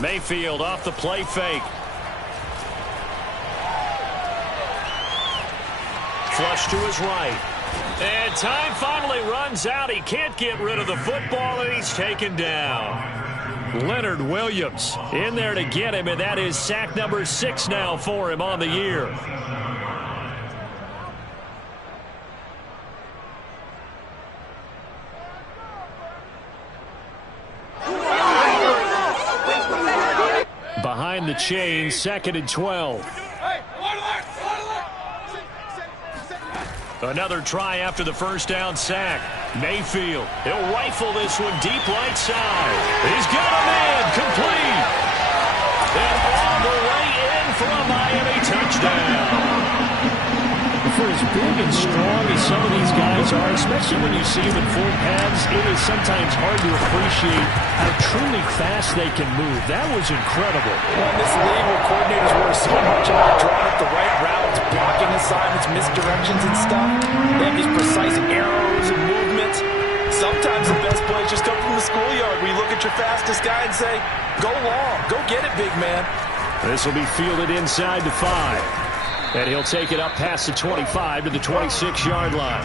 Mayfield off the play fake. Flush to his right. And time finally runs out. He can't get rid of the football, and he's taken down. Leonard Williams in there to get him, and that is sack number 6 now for him on the year. Behind the chain, 2nd and 12. Another try after the first down sack. Mayfield, he'll rifle this one deep right side. He's got a man complete. And all the way in for a Miami touchdown. For as big and strong as some of these guys are, especially when you see them in full pads, it is sometimes hard to appreciate how truly fast they can move. That was incredible. Well, in this league where coordinators worry so much about drawing up the right routes, blocking assignments, misdirections and stuff, they have these precise arrows and movements. Sometimes the best plays just come from the schoolyard where you look at your fastest guy and say, go long, go get it, big man. This will be fielded inside the 5. And he'll take it up past the 25 to the 26-yard line.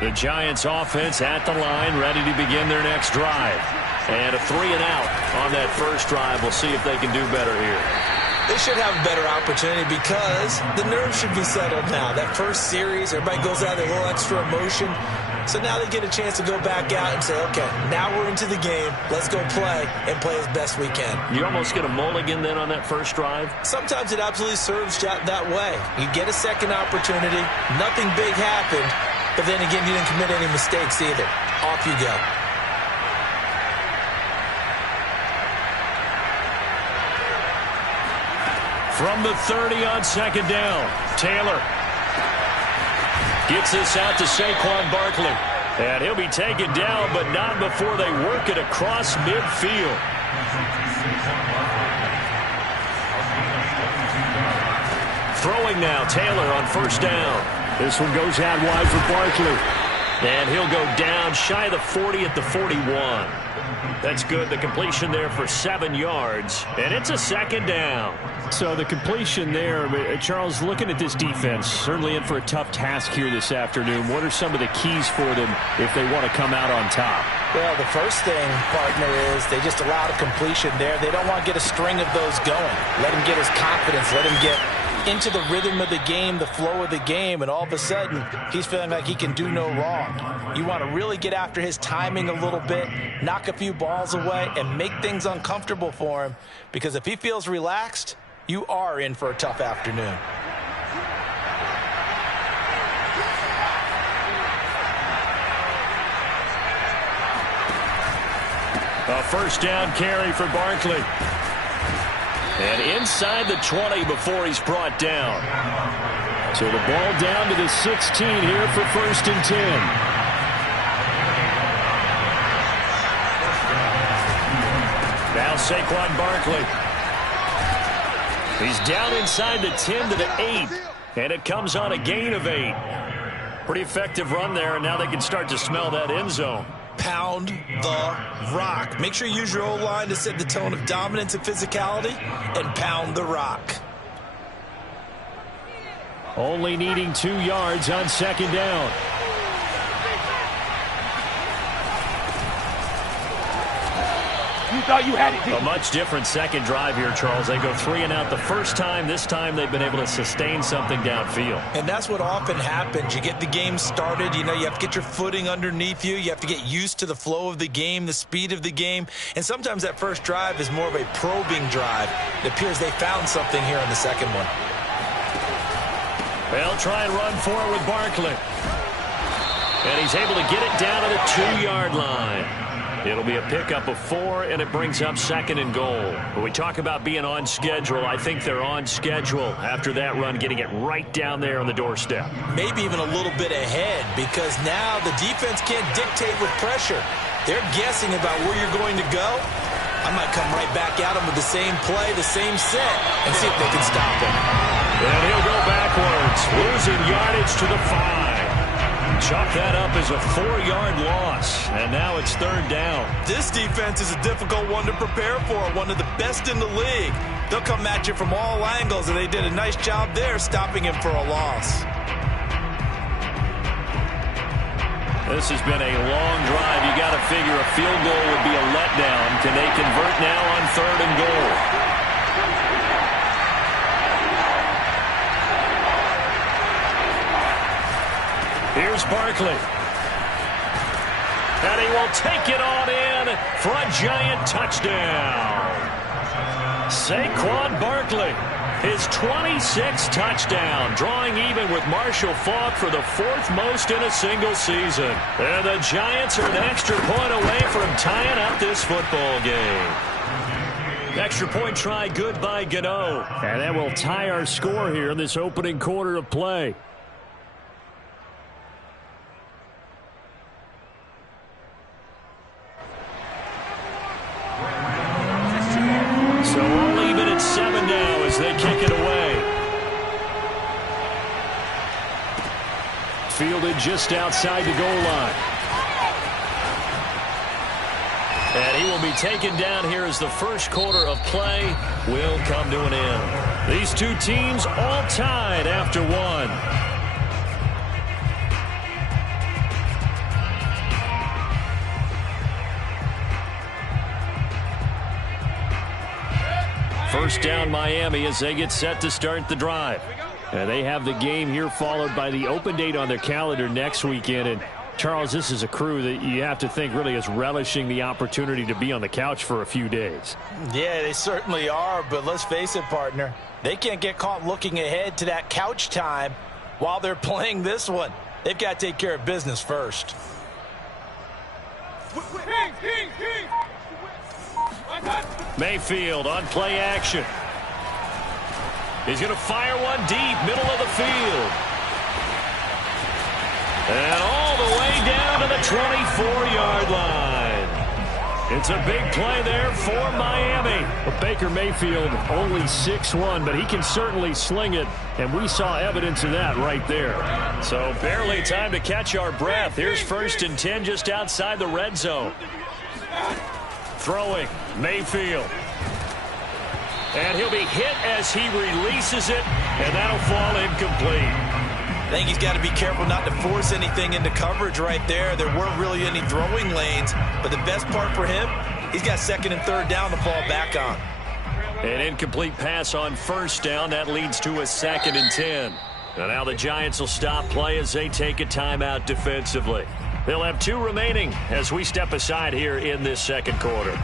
The Giants offense at the line, ready to begin their next drive. And a 3 and out on that first drive. We'll see if they can do better here. They should have a better opportunity because the nerves should be settled now. That first series, everybody goes out with a little extra emotion. So now they get a chance to go back out and say, okay, now we're into the game. Let's go play and play as best we can. You almost get a mulligan then on that first drive? Sometimes it absolutely serves that way. You get a second opportunity. Nothing big happened. But then again, you didn't commit any mistakes either. Off you go. From the 30 on 2nd down, Taylor gets this out to Saquon Barkley. And he'll be taken down, but not before they work it across midfield. Throwing now, Taylor on first down. This one goes out wide for Barkley. And he'll go down shy of the 40 at the 41. That's good. The completion there for 7 yards. And it's a 2nd down. So the completion there, Charles, looking at this defense, certainly in for a tough task here this afternoon. What are some of the keys for them if they want to come out on top? Well, the first thing, partner, is they just allowed a completion there. They don't want to get a string of those going. Let him get his confidence. Let him get into the rhythm of the game, the flow of the game, and all of a sudden, he's feeling like he can do no wrong. You want to really get after his timing a little bit, knock a few balls away, and make things uncomfortable for him, because if he feels relaxed, you are in for a tough afternoon. A first down carry for Barkley. And inside the 20 before he's brought down. So the ball down to the 16 here for 1st and 10. Now Saquon Barkley. He's down inside the 10 to the 8. And it comes on a gain of 8. Pretty effective run there, and now they can start to smell that end zone. Pound the rock. Make sure you use your O-line to set the tone of dominance and physicality, and pound the rock. Only needing 2 yards on 2nd down. You thought you had it. A much different second drive here, Charles. They go 3 and out the first time. This time they've been able to sustain something downfield. And that's what often happens. You get the game started. You know, you have to get your footing underneath you. You have to get used to the flow of the game, the speed of the game. And sometimes that first drive is more of a probing drive. It appears they found something here in the second one. They'll try and run for it with Barkley. And he's able to get it down to the 2-yard line. It'll be a pickup of 4, and it brings up 2nd and goal. When we talk about being on schedule, I think they're on schedule after that run, getting it right down there on the doorstep. Maybe even a little bit ahead, because now the defense can't dictate with pressure. They're guessing about where you're going to go. I might come right back at them with the same play, the same set, and see if they can stop him. And he'll go backwards. Giants losing yardage to the 5. Chalk that up as a 4-yard loss, and now it's 3rd down. This defense is a difficult one to prepare for, one of the best in the league. They'll come at you from all angles, and they did a nice job there stopping him for a loss. This has been a long drive. You got to figure a field goal would be a letdown. Can they convert now on 3rd and goal? Here's Barkley. And he will take it on in for a Giant touchdown. Saquon Barkley, his 26th touchdown, drawing even with Marshall Faulk for the 4th most in a single season. And the Giants are an extra point away from tying up this football game. Extra point try good by Gano. And that will tie our score here in this opening quarter of play. So we'll leave it at 7 now as they kick it away. Fielded just outside the goal line. And he will be taken down here as the first quarter of play will come to an end. These two teams all tied after 1. First down Miami as they get set to start the drive. And they have the game here followed by the open date on their calendar next weekend. And Charles, this is a crew that you have to think really is relishing the opportunity to be on the couch for a few days. Yeah, they certainly are, but let's face it, partner. They can't get caught looking ahead to that couch time while they're playing this one. They've got to take care of business first. Mayfield on play action. He's going to fire one deep, middle of the field. And all the way down to the 24-yard line. It's a big play there for Miami. Well, Baker Mayfield only 6'1", but he can certainly sling it, and we saw evidence of that right there. So barely time to catch our breath. Here's 1st and 10 just outside the red zone. Throwing, Mayfield. And he'll be hit as he releases it, and that'll fall incomplete. I think he's got to be careful not to force anything into coverage right there. There weren't really any throwing lanes, but the best part for him, he's got 2nd and 3rd down to fall back on. An incomplete pass on 1st down. That leads to a 2nd and 10. And now the Giants will stop play as they take a timeout defensively. They'll have 2 remaining as we step aside here in this 2nd quarter.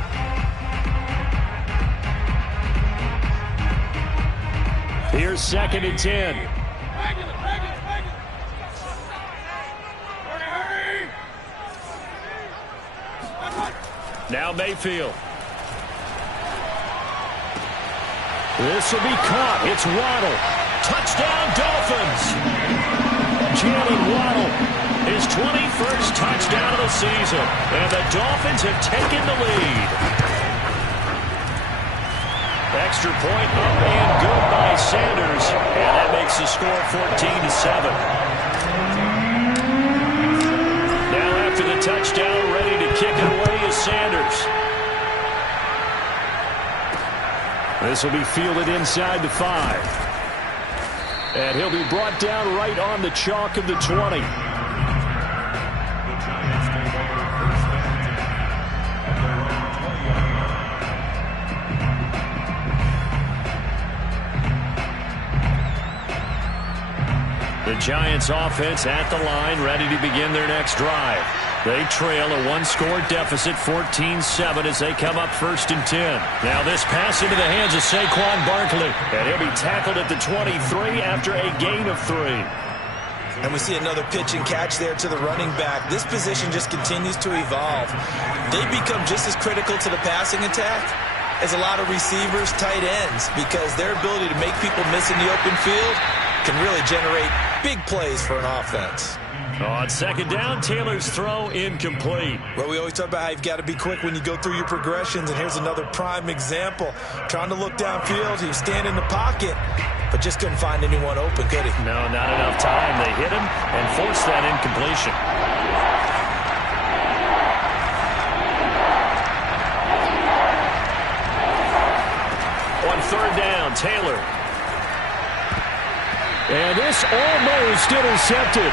Here's 2nd and 10. Now Mayfield. This will be caught. It's Waddle. Touchdown Dolphins. Jalen Waddle. His 21st touchdown of the season. And the Dolphins have taken the lead. Extra point up and good by Sanders. And that makes the score 14-7. Now after the touchdown, ready to kick it away is Sanders. This will be fielded inside the 5. And he'll be brought down right on the chalk of the 20. The Giants offense at the line, ready to begin their next drive. They trail a 1-score deficit, 14-7, as they come up 1st and 10. Now this pass into the hands of Saquon Barkley. And he'll be tackled at the 23 after a gain of 3. And we see another pitch and catch there to the running back. This position just continues to evolve. They become just as critical to the passing attack as a lot of receivers, tight ends, because their ability to make people miss in the open field can really generate Big plays for an offense. On second down, Taylor's throw incomplete. Well, we always talk about how you've got to be quick when you go through your progressions, and here's another prime example. Trying to look downfield, he was standing in the pocket, but just couldn't find anyone open, could he? No, not enough time. They hit him and forced that incompletion. On third down, Taylor. And this almost intercepted.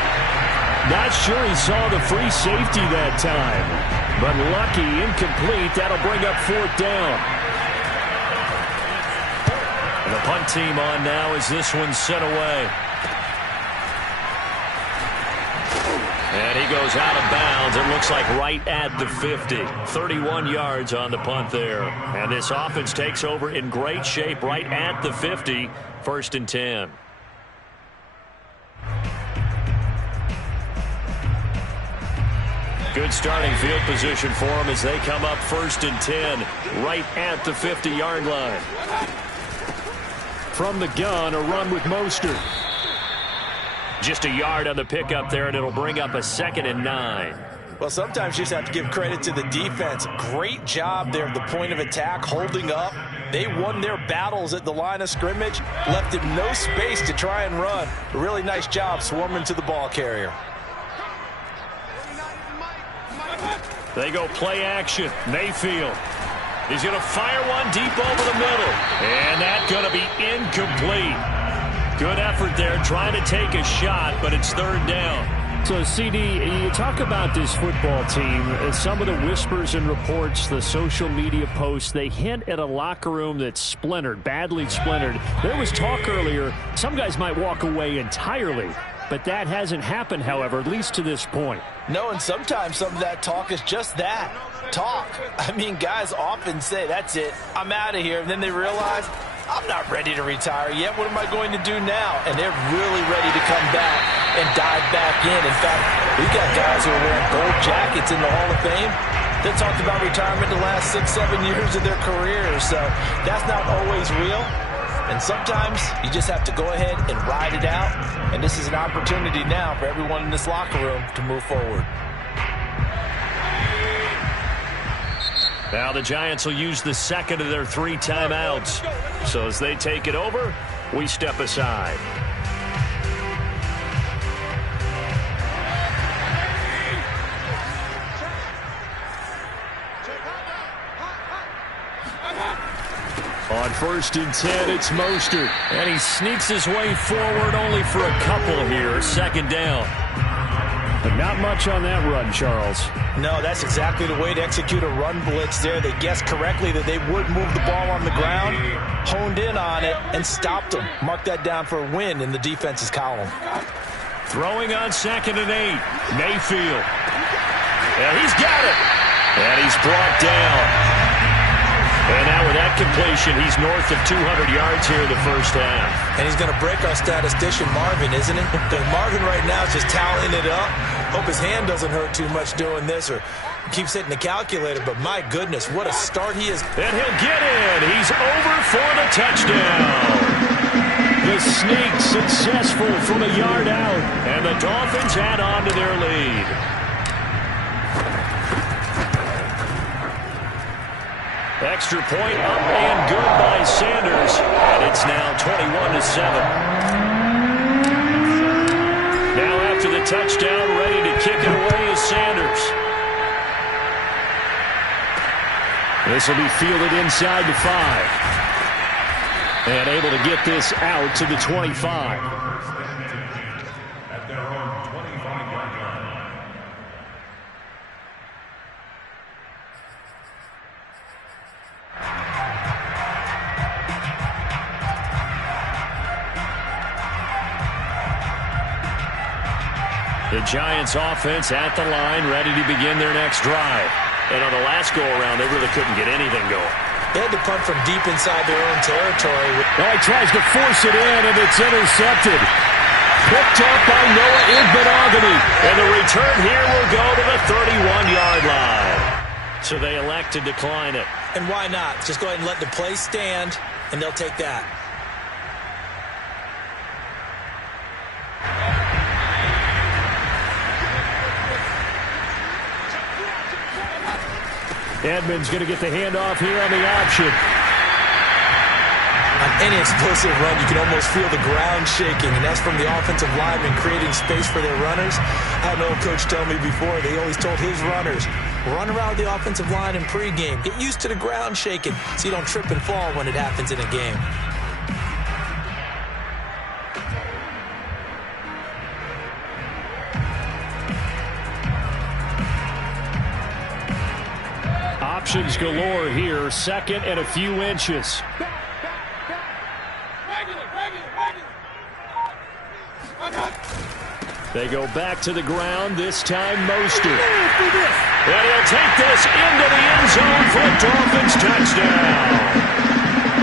Not sure he saw the free safety that time. But lucky, incomplete. That'll bring up fourth down. And the punt team on now as this one's sent away. And he goes out of bounds. It looks like right at the 50. 31 yards on the punt there. And this offense takes over in great shape right at the 50. 1st and 10. Good starting field position for them as they come up 1st and 10 right at the 50-yard line. From the gun, a run with Mostert. Just a yard on the pickup there, and it'll bring up a 2nd and 9. Well, sometimes you just have to give credit to the defense. Great job there at the point of attack, holding up. They won their battles at the line of scrimmage, left him no space to try and run. A really nice job swarming to the ball carrier. They go play action. Mayfield. He's going to fire one deep over the middle. And that's going to be incomplete. Good effort there trying to take a shot, but it's 3rd down. So, CD, you talk about this football team. Some of the whispers and reports, the social media posts, they hint at a locker room that's splintered, badly splintered. There was talk earlier, some guys might walk away entirely. But that hasn't happened, however, at least to this point. No, and sometimes some of that talk is just that, talk. I mean, guys often say, that's it, I'm out of here. And then they realize, I'm not ready to retire yet. What am I going to do now? And they're really ready to come back and dive back in. In fact, we've got guys who are wearing gold jackets in the Hall of Fame. They talked about retirement the last 6-7 years of their careers. So that's not always real. And sometimes you just have to go ahead and ride it out. And this is an opportunity now for everyone in this locker room to move forward. Now the Giants will use the 2nd of their 3 timeouts. So as they take it over, we step aside. On 1st and 10, it's Mostert. And he sneaks his way forward only for a couple here. 2nd down. But not much on that run, Charles. No, that's exactly the way to execute a run blitz there. They guessed correctly that they would move the ball on the ground, honed in on it, and stopped them. Mark that down for a win in the defense's column. Throwing on 2nd and 8. Mayfield. And he's got it. And he's brought down. And now with that completion, he's north of 200 yards here in the 1st half. And he's going to break our statistician, Marvin, isn't he? Because Marvin right now is just tallying it up. Hope his hand doesn't hurt too much doing this or keeps hitting the calculator. But my goodness, what a start he is. And he'll get in. He's over for the touchdown. The sneak successful from a yard out. And the Dolphins add on to their lead. Extra point up and good by Sanders. And it's now 21-7. Now after the touchdown, ready to kick it away is Sanders. This will be fielded inside the 5. And able to get this out to the 25. The Giants offense at the line, ready to begin their next drive. And on the last go-around, they really couldn't get anything going. They had to punt from deep inside their own territory. Oh, he tries to force it in, and it's intercepted. Picked up by Noah Igbinoghene. And the return here will go to the 31-yard line. So they elect to decline it. And why not? Just go ahead and let the play stand, and they'll take that. Edmonds going to get the handoff here on the option. On any explosive run, you can almost feel the ground shaking, and that's from the offensive linemen creating space for their runners. I had an old coach tell me before, they always told his runners, run around the offensive line in pregame. Get used to the ground shaking so you don't trip and fall when it happens in a game. Options galore here. Second and a few inches. They go back to the ground, this time Mostert. And he'll take this into the end zone for a Dolphins touchdown.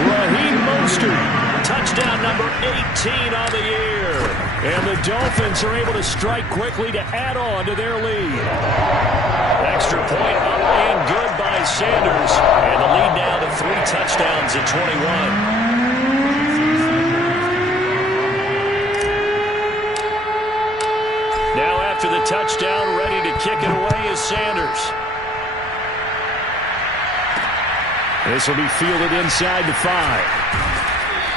Raheem Mostert, touchdown number 18 on the year. And the Dolphins are able to strike quickly to add on to their lead. Extra point up and good by Sanders. And the lead now to 3 touchdowns at 21. After the touchdown, ready to kick it away is Sanders. This will be fielded inside the 5.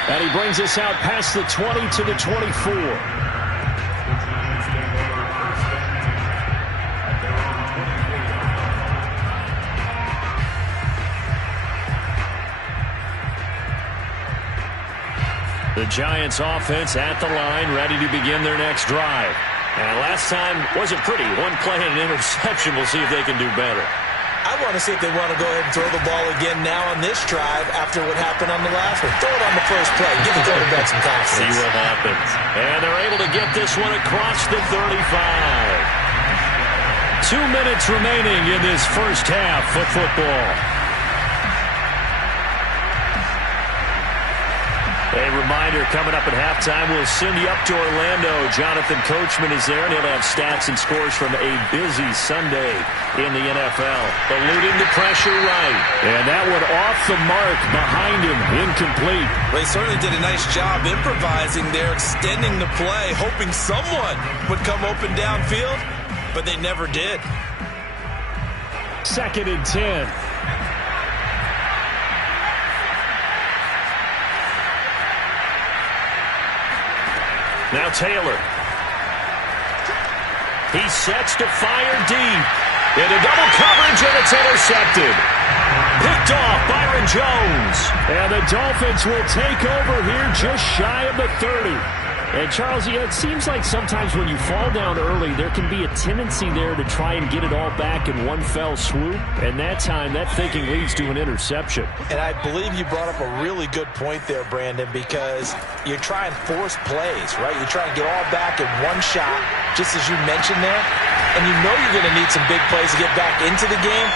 And he brings us out past the 20 to the 24. The Giants offense at the line, ready to begin their next drive. And last time wasn't pretty. One play and an interception. We'll see if they can do better. I want to see if they want to go ahead and throw the ball again now on this drive after what happened on the last one. Throw it on the first play. Give the quarterback some confidence. See what happens. And they're able to get this one across the 35. 2 minutes remaining in this first half of football. A reminder, coming up at halftime, we'll send you up to Orlando. Jonathan Coachman is there, and he'll have stats and scores from a busy Sunday in the NFL. Eluding the pressure right. And that one off the mark behind him, incomplete. Well, he certainly did a nice job improvising there, extending the play, hoping someone would come open downfield, but they never did. 2nd and 10. Now Taylor. He sets to fire deep. Into double coverage, and it's intercepted. Picked off Byron Jones. And the Dolphins will take over here just shy of the 30. And, Charles, it seems like sometimes when you fall down early, there can be a tendency there to try and get it all back in one fell swoop. And that time, that thinking leads to an interception. And I believe you brought up a really good point there, Brandon, because you try and force plays, right? You try and get all back in one shot, just as you mentioned there. And you know you're going to need some big plays to get back into the game.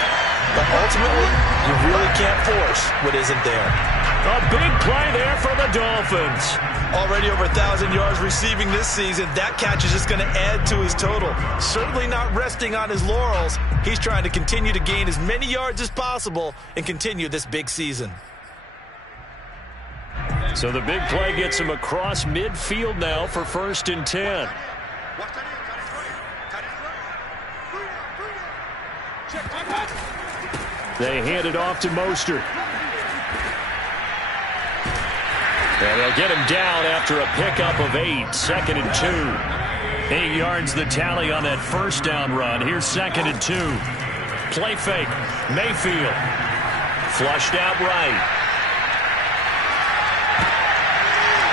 But ultimately, you really can't force what isn't there. A big play there for the Dolphins. Already over 1,000 yards receiving this season. That catch is just going to add to his total. Certainly not resting on his laurels. He's trying to continue to gain as many yards as possible and continue this big season. So the big play gets him across midfield now for 1st and 10. They hand it off to Mostert. And they'll get him down after a pickup of 8. 2nd and 2. 8 yards the tally on that first down run. Here's 2nd and 2. Play fake. Mayfield. Flushed out right.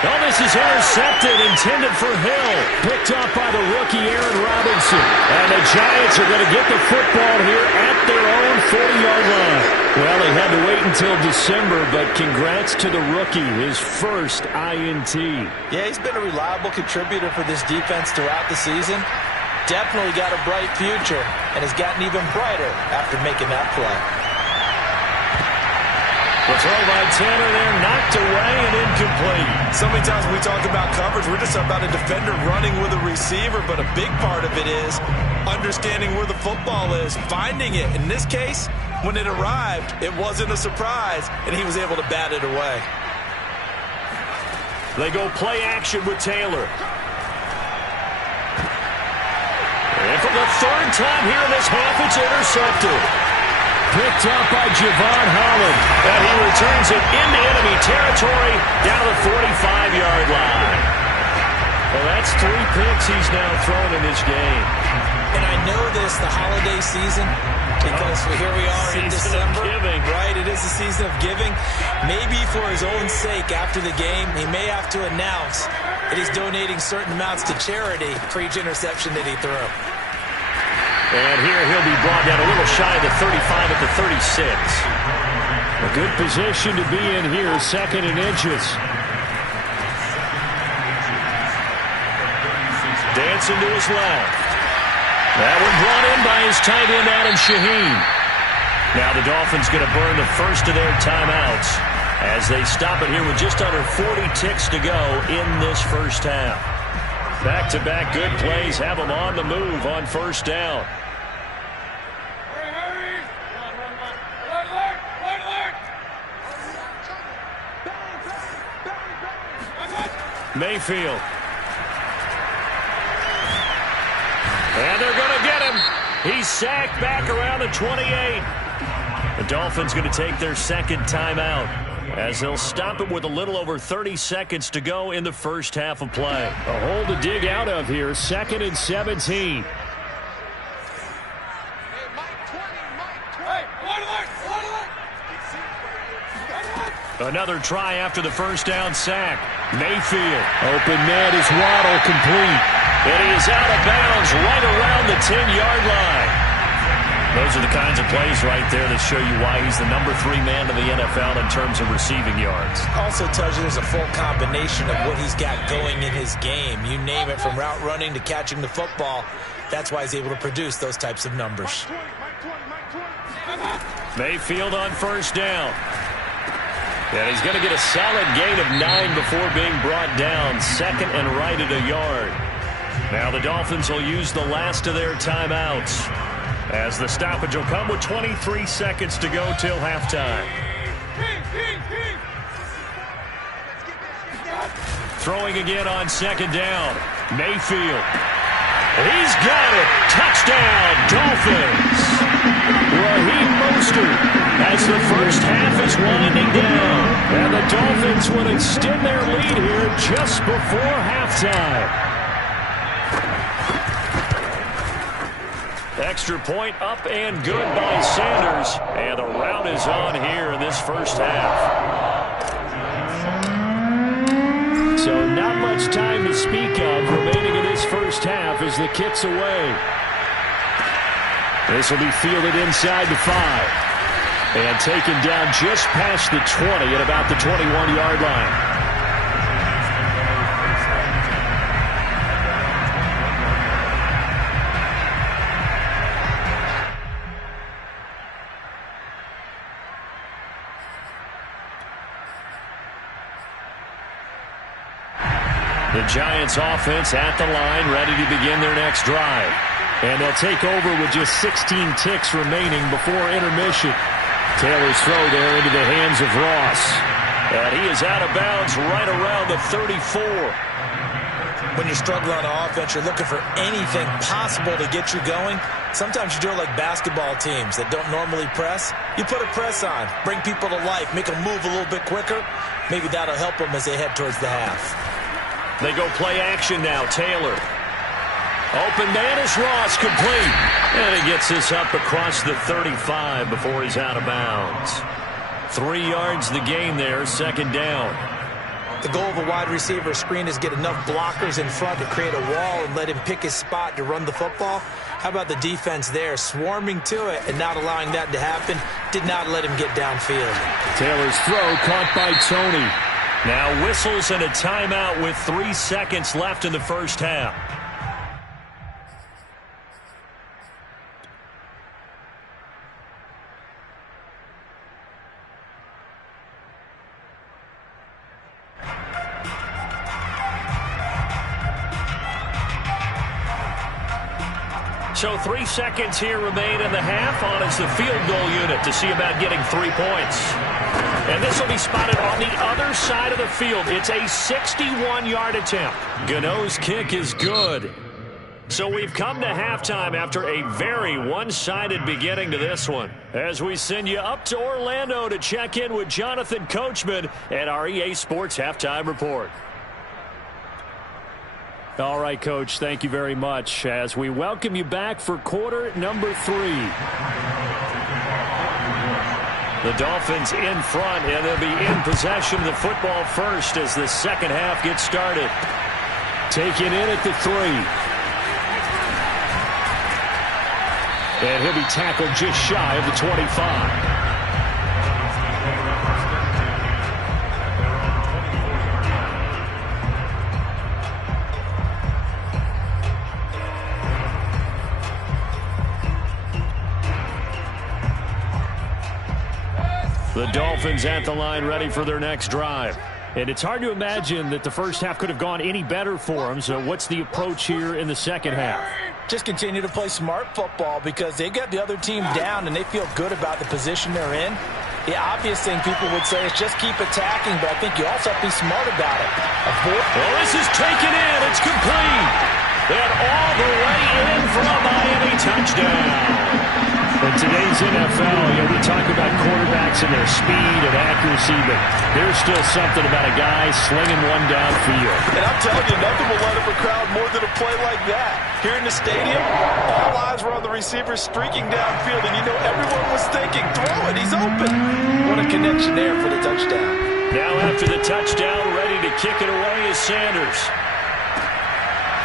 Oh, this is intercepted, intended for Hill. Picked up by the rookie Aaron Robinson. And the Giants are going to get the football here at their own 40-yard line. Well, they had to wait until December, but congrats to the rookie, his first INT. Yeah, he's been a reliable contributor for this defense throughout the season. Definitely got a bright future, and has gotten even brighter after making that play. The throw by Tanner there, knocked away and incomplete. So many times when we talk about coverage, we're just about a defender running with a receiver, but a big part of it is understanding where the football is, finding it. In this case, when it arrived, it wasn't a surprise, and he was able to bat it away. They go play action with Taylor. And for the 3rd time here in this half, it's intercepted. picked up by Javon Holland. And he returns it into enemy territory down to the 45-yard line. Well, that's 3 picks he's now thrown in this game. And I know this, the holiday season, because here we are in December. Right, it is the season of giving. Maybe for his own sake after the game, he may have to announce that he's donating certain amounts to charity for each interception that he threw. And here he'll be brought down a little shy of the 35 at the 36. A good position to be in here, 2nd and inches. Dancing to his left. That one brought in by his tight end, Adam Shaheen. Now the Dolphins going to burn the first of their timeouts as they stop it here with just under 40 ticks to go in this first half. Back-to-back good plays have them on the move on first down. Mayfield. And they're going to get him. He's sacked back around the 28. The Dolphins going to take their 2nd timeout as they'll stop it with a little over 30 seconds to go in the first half of play. A hole to dig out of here, 2nd and 17. Another try after the first down sack. Mayfield. Open man is Waddle, complete. And he is out of bounds right around the 10-yard line. Those are the kinds of plays right there that show you why he's the number 3 man in the NFL in terms of receiving yards. Also tells you there's a full combination of what he's got going in his game. You name it, from route running to catching the football. That's why he's able to produce those types of numbers. Mayfield on first down. And he's going to get a solid gain of 9 before being brought down. 2nd and right at a yard. Now the Dolphins will use the last of their timeouts as the stoppage will come with 23 seconds to go till halftime. Throwing again on 2nd down. Mayfield. He's got it. Touchdown, Dolphins. Raheem Mostert as the first half is winding down. And the Dolphins will extend their lead here just before halftime. Extra point up and good by Sanders. And the rout is on here in this first half. So not much time to speak of remaining in this first half as the kick's away. This will be fielded inside the 5. And taken down just past the 20 at about the 21-yard line. The Giants offense at the line, ready to begin their next drive. And they'll take over with just 16 ticks remaining before intermission. Taylor's throw there into the hands of Ross. And he is out of bounds right around the 34. When you're struggling on offense, you're looking for anything possible to get you going. Sometimes you do it like basketball teams that don't normally press. You put a press on, bring people to life, make them move a little bit quicker. Maybe that'll help them as they head towards the half. They go play action now. Taylor. Open man is Ross, complete. And he gets this up across the 35 before he's out of bounds. 3 yards the gain there, 2nd down. The goal of a wide receiver screen is get enough blockers in front to create a wall and let him pick his spot to run the football. How about the defense there, swarming to it and not allowing that to happen? Did not let him get downfield. Taylor's throw caught by Tony. Now whistles and a timeout with 3 seconds left in the first half. So 3 seconds here remain in the half. On is the field goal unit to see about getting 3 points. And this will be spotted on the other side of the field. It's a 61-yard attempt. Gano's kick is good. So we've come to halftime after a very one-sided beginning to this one. As we send you up to Orlando to check in with Jonathan Coachman at our EA Sports Halftime Report. All right, Coach, thank you very much as we welcome you back for quarter number 3. The Dolphins in front, and they'll be in possession of the football first as the second half gets started. Taken in at the 3. And he'll be tackled just shy of the 25. The Dolphins at the line ready for their next drive. And it's hard to imagine that the first half could have gone any better for them. So what's the approach here in the second half? Just continue to play smart football because they got the other team down and they feel good about the position they're in. The obvious thing people would say is just keep attacking, but I think you also have to be smart about it. Well, this is taken in. It's complete. And all the way in for a Miami touchdown. In today's NFL, we talk about quarterbacks and their speed and accuracy, but there's still something about a guy slinging one downfield. And I'm telling you, nothing will light up a crowd more than a play like that. Here in the stadium, all eyes were on the receiver streaking downfield, and you know everyone was thinking, throw it, he's open. What a connection there for the touchdown. Now after the touchdown, ready to kick it away is Sanders.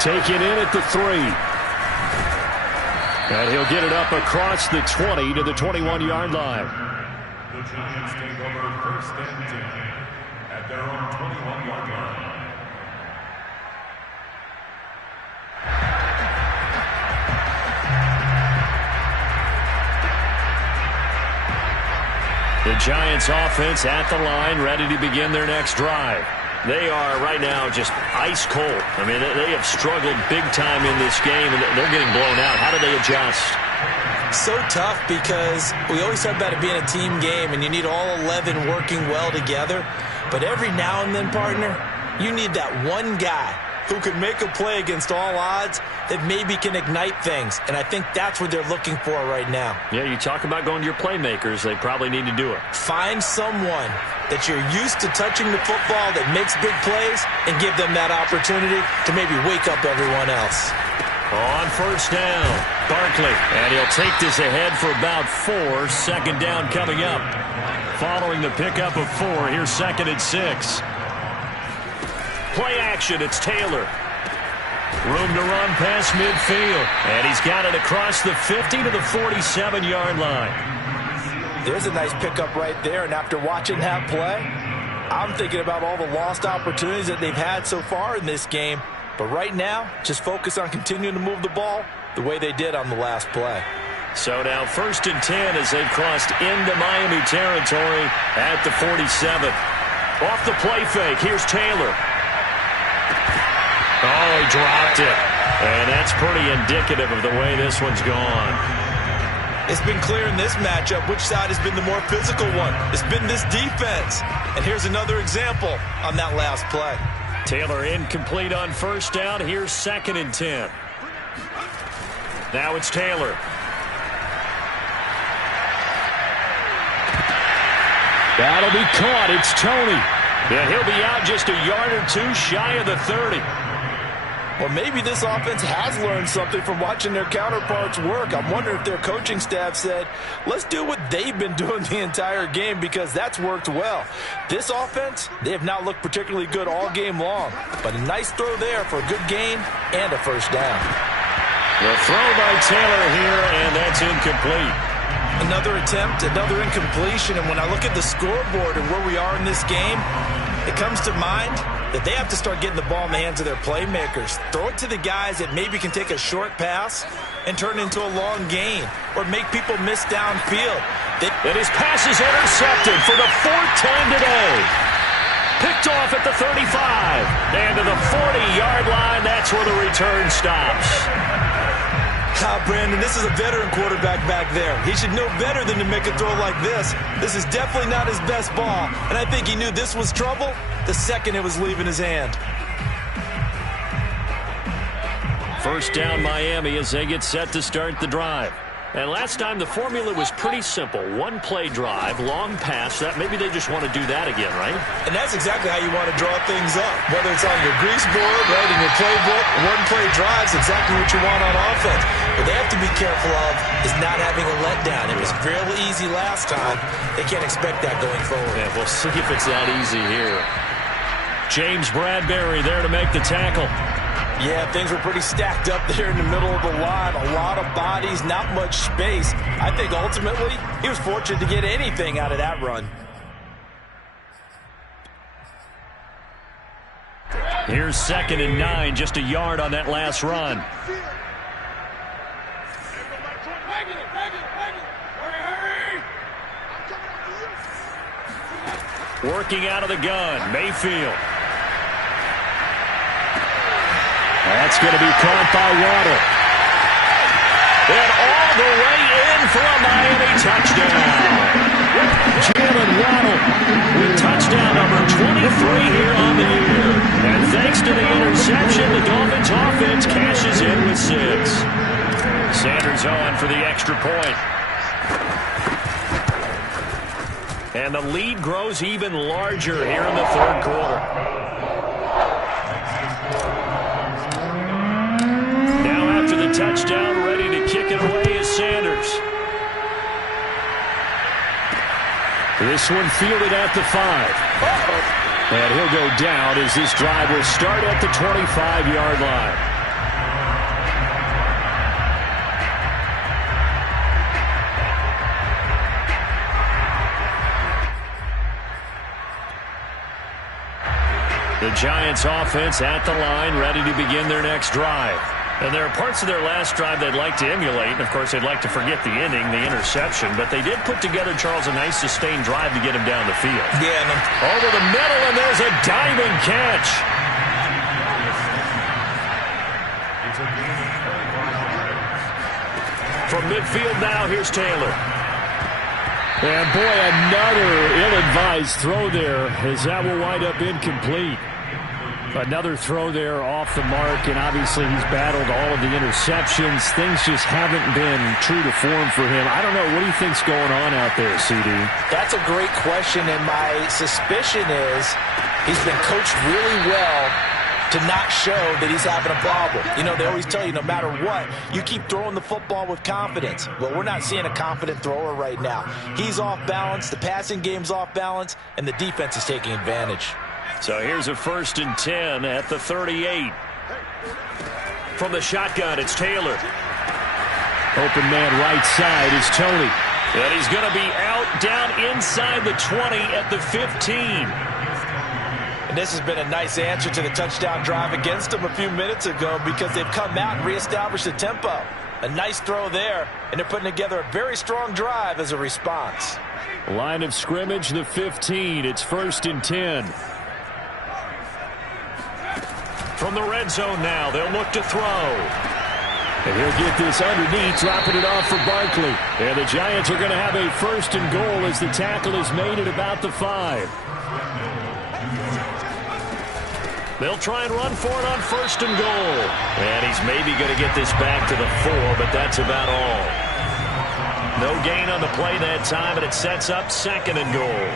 Taken in at the 3. And he'll get it up across the 20 to the 21-yard line. The Giants take over first and 10 at their own 21-yard line. The Giants offense at the line ready to begin their next drive. They are right now just ice cold. I mean, they have struggled big time in this game, and they're getting blown out. How do they adjust? So tough because we always talk about it being a team game, and you need all 11 working well together. But every now and then, partner, you need that one guy who can make a play against all odds that maybe can ignite things. And I think that's what they're looking for right now. Yeah, you talk about going to your playmakers. They probably need to do it. Find someone that you're used to touching the football that makes big plays and give them that opportunity to maybe wake up everyone else. On first down, Barkley. And he'll take this ahead for about 4. Second down coming up. Following the pickup of 4, here's 2nd and 6. Play action, it's Taylor. Room to run past midfield. And he's got it across the 50 to the 47-yard line. There's a nice pickup right there, and after watching that play, I'm thinking about all the lost opportunities that they've had so far in this game. But right now, just focus on continuing to move the ball the way they did on the last play. So now 1st and 10 as they've crossed into Miami territory at the 47. Off the play fake, here's Taylor. Oh, he dropped it. And that's pretty indicative of the way this one's gone. It's been clear in this matchup which side has been the more physical one. It's been this defense. And here's another example on that last play. Taylor incomplete on first down. Here's 2nd and 10. Now it's Taylor. That'll be caught. It's Tony. Yeah, he'll be out just a yard or 2 shy of the 30. Well, maybe this offense has learned something from watching their counterparts work. I'm wondering if their coaching staff said, let's do what they've been doing the entire game because that's worked well. This offense, they have not looked particularly good all game long. But a nice throw there for a good gain and a first down. The throw by Taylor here, and that's incomplete. Another attempt, another incompletion. And when I look at the scoreboard and where we are in this game, it comes to mind that they have to start getting the ball in the hands of their playmakers. Throw it to the guys that maybe can take a short pass and turn it into a long gain or make people miss downfield. And his pass is intercepted for the 4th time today. Picked off at the 35. And to the 40-yard line, that's where the return stops. Brandon, this is a veteran quarterback back there. He should know better than to make a throw like this. This is definitely not his best ball, and I think he knew this was trouble the second it was leaving his hand. First down Miami as they get set to start the drive. And last time the formula was pretty simple. One play drive, long pass. That maybe they just want to do that again, right? And that's exactly how you want to draw things up. Whether it's on your grease board, right, in your playbook, one play drive is exactly what you want on offense. What they have to be careful of is not having a letdown. It was fairly easy last time. They can't expect that going forward. Yeah, we'll see if it's that easy here. James Bradbury there to make the tackle. Yeah, things were pretty stacked up there in the middle of the line. A lot of bodies, not much space. I think ultimately he was fortunate to get anything out of that run. Here's 2nd and 9, just a yard on that last run. Working out of the gun, Mayfield. That's going to be caught by Waddle. And all the way in for a Miami touchdown. Jalen Waddle with touchdown number 23 here on the year. And thanks to the interception, the Dolphins offense cashes in with 6. Sanders on for the extra point. And the lead grows even larger here in the third quarter. Touchdown, ready to kick it away is Sanders. This one fielded at the 5. And he'll go down as this drive will start at the 25-yard line. The Giants offense at the line, ready to begin their next drive. And there are parts of their last drive they'd like to emulate. And, of course, they'd like to forget the inning, the interception. But they did put together, Charles, a nice sustained drive to get him down the field. Yeah. Over the middle, and there's a diving catch. From midfield now, here's Taylor. And, boy, another ill-advised throw there as that will wind up incomplete. Another throw there off the mark, and obviously he's battled all of the interceptions. Things just haven't been true to form for him. I don't know. What do you think's going on out there, CD? That's a great question, and my suspicion is he's been coached really well to not show that he's having a problem. You know, they always tell you no matter what, you keep throwing the football with confidence. Well, we're not seeing a confident thrower right now. He's off balance, the passing game's off balance, and the defense is taking advantage. So here's a 1st and 10 at the 38. From the shotgun, it's Taylor. Open man right side is Tony. And he's going to be out down inside the 20 at the 15. And this has been a nice answer to the touchdown drive against them a few minutes ago because they've come out and reestablished the tempo. A nice throw there, and they're putting together a very strong drive as a response. Line of scrimmage, the 15. It's 1st and 10. From the red zone now, they'll look to throw. And he'll get this underneath, dropping it off for Barkley. And the Giants are going to have a 1st and goal as the tackle is made at about the 5. They'll try and run for it on 1st and goal. And he's maybe going to get this back to the 4, but that's about all. No gain on the play that time, and it sets up 2nd and goal.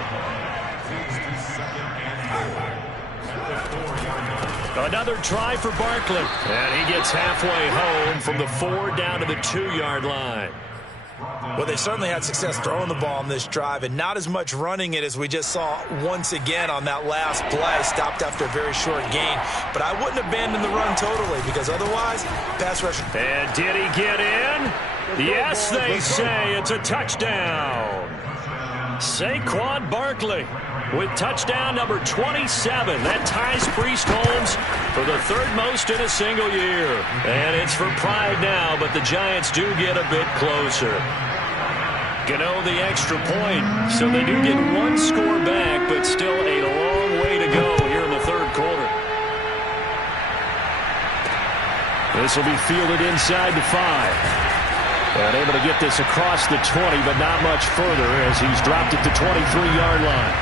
Another try for Barkley. And he gets halfway home from the 4 down to the 2-yard line. Well, they certainly had success throwing the ball on this drive and not as much running it as we just saw once again on that last play. Stopped after a very short gain. But I wouldn't abandon the run totally because otherwise, pass rush. And did he get in? Yes, they say it's a touchdown. Saquon Barkley with touchdown number 27. That ties Priest Holmes for the 3rd most in a single year. And it's for pride now, but the Giants do get a bit closer. Gano the extra point, so they do get 1 score back, but still a long way to go here in the 3rd quarter. This will be fielded inside the 5. And able to get this across the 20, but not much further as he's dropped at the 23-yard line.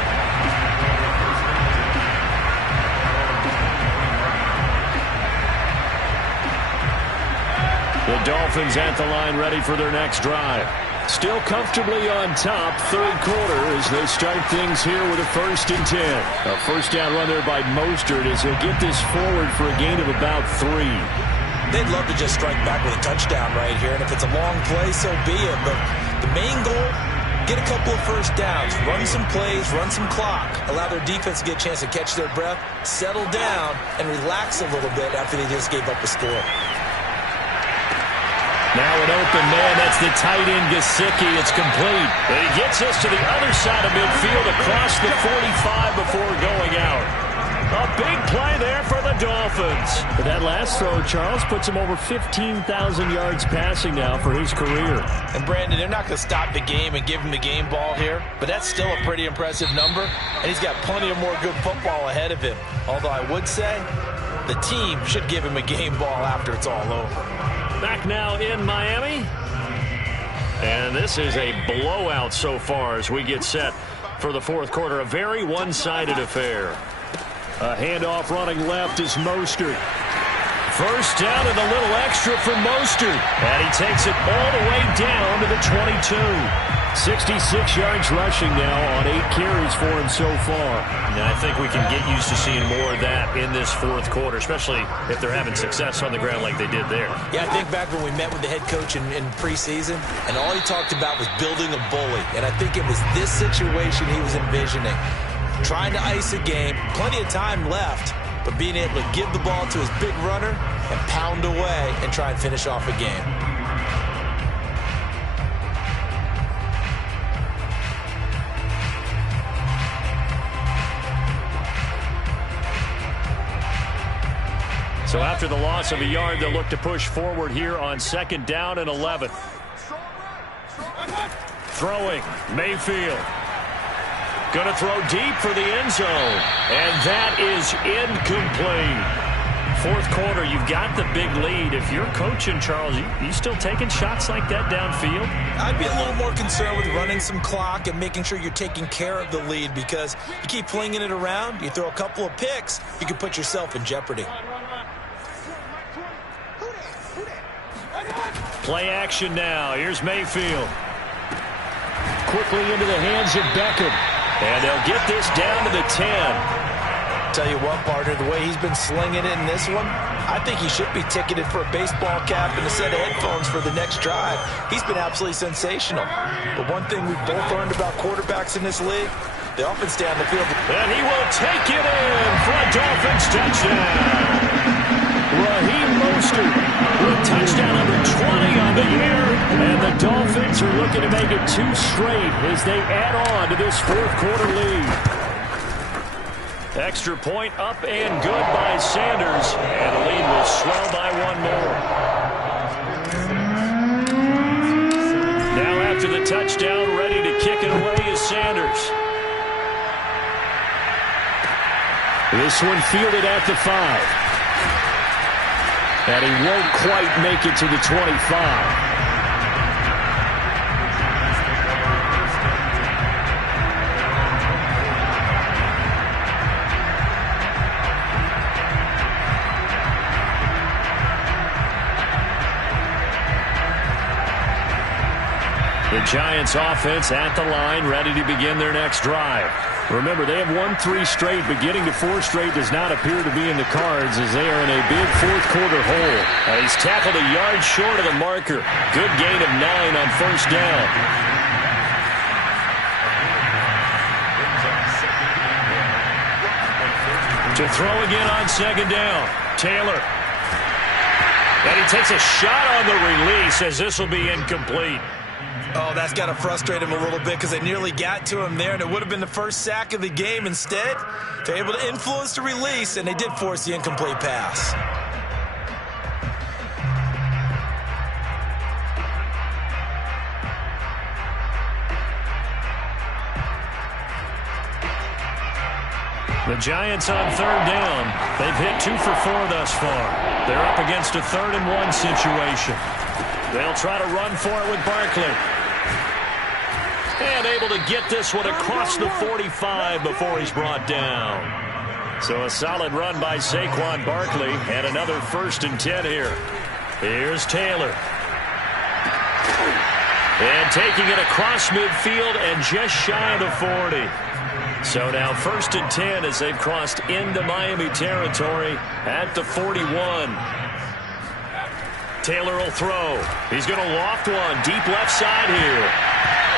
The Dolphins at the line ready for their next drive. Still comfortably on top, third quarter, as they start things here with a 1st and 10. A first down run there by Mostert as he'll get this forward for a gain of about 3. They'd love to just strike back with a touchdown right here, and if it's a long play, so be it. But the main goal, get a couple of first downs, run some plays, run some clock, allow their defense to get a chance to catch their breath, settle down, and relax a little bit after they just gave up a score. Now an open man, that's the tight end Gesicki. It's complete. And he gets us to the other side of midfield across the 45 before going out. A big play there for the Dolphins. But that last throw, Charles, puts him over 15,000 yards passing now for his career. And Brandon, they're not going to stop the game and give him the game ball here, but that's still a pretty impressive number, and he's got plenty of more good football ahead of him. Although I would say the team should give him a game ball after it's all over. Back now in Miami. And this is a blowout so far as we get set for the fourth quarter. A very one-sided affair. A handoff running left is Mostert. First down and a little extra for Mostert. And he takes it all the way down to the 22. 66 yards rushing now on 8 carries for him so far. And I think we can get used to seeing more of that in this fourth quarter, especially if they're having success on the ground like they did there. Yeah, I think back when we met with the head coach in preseason, and all he talked about was building a bully. And I think it was this situation he was envisioning. Trying to ice a game, plenty of time left, but being able to give the ball to his big runner and pound away and try and finish off a game. So after the loss of a yard, they'll look to push forward here on 2nd down and 11. Throwing, Mayfield. Going to throw deep for the end zone. And that is incomplete. Fourth quarter, you've got the big lead. If you're coaching, Charles, you still taking shots like that downfield? I'd be a little more concerned with running some clock and making sure you're taking care of the lead, because you keep flinging it around, you throw a couple of picks, you can put yourself in jeopardy. Play action now. Here's Mayfield. Quickly into the hands of Beckham. And they'll get this down to the 10. Tell you what, partner, the way he's been slinging it in this one, I think he should be ticketed for a baseball cap and a set of headphones for the next drive. He's been absolutely sensational. But one thing we've both learned about quarterbacks in this league, they often stay on the field. And he will take it in for a Dolphins touchdown. Raheem Mostert with touchdown number 20 on the year. And the Dolphins are looking to make it 2 straight as they add on to this fourth quarter lead. Extra point up and good by Sanders. And the lead will swell by 1 more. Now after the touchdown, ready to kick it away is Sanders. This one fielded at the 5. And he won't quite make it to the 25. The Giants offense at the line, ready to begin their next drive. Remember, they have won 3 straight, but getting to 4 straight does not appear to be in the cards as they are in a big fourth quarter hole. He's tackled a yard short of the marker. Good gain of 9 on first down. To throw again on 2nd down. Taylor. And he takes a shot on the release as this will be incomplete. Oh, that's got to frustrate him a little bit because they nearly got to him there, and it would have been the first sack of the game. Instead, they're able to influence the release, and they did force the incomplete pass. The Giants on 3rd down. They've hit 2 for 4 thus far. They're up against a 3rd and 1 situation. They'll try to run for it with Barkley. And able to get this one across the 45 before he's brought down. So a solid run by Saquon Barkley and another 1st and 10 here. Here's Taylor. And taking it across midfield and just shy of the 40. So now 1st and 10 as they've crossed into Miami territory at the 41. Taylor will throw. He's going to loft one deep left side here.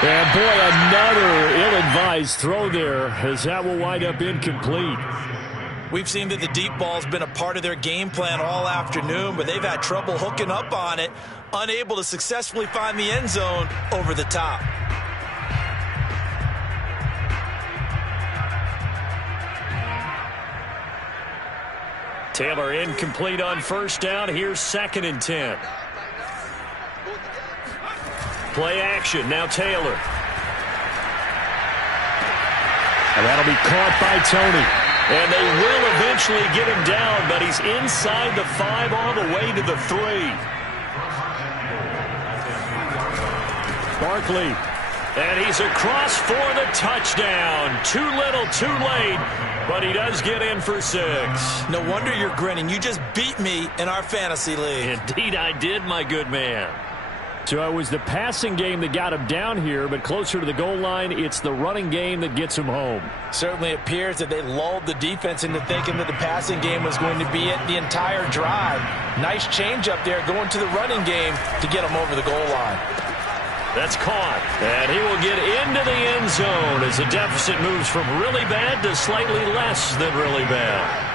And boy, another ill-advised throw there as that will wind up incomplete. We've seen that the deep ball's been a part of their game plan all afternoon, but they've had trouble hooking up on it, unable to successfully find the end zone over the top. Taylor incomplete on 1st down. Here's 2nd and 10. Play action. Now Taylor. And that'll be caught by Tony. And they will eventually get him down, but he's inside the 5 all the way to the 3. Barkley. And he's across for the touchdown. Too little, too late. But he does get in for 6. No wonder you're grinning. You just beat me in our fantasy league. Indeed I did, my good man. So it was the passing game that got him down here, but closer to the goal line, it's the running game that gets him home. Certainly appears that they lulled the defense into thinking that the passing game was going to be it the entire drive. Nice change up there going to the running game to get him over the goal line. That's caught, and he will get into the end zone as the deficit moves from really bad to slightly less than really bad.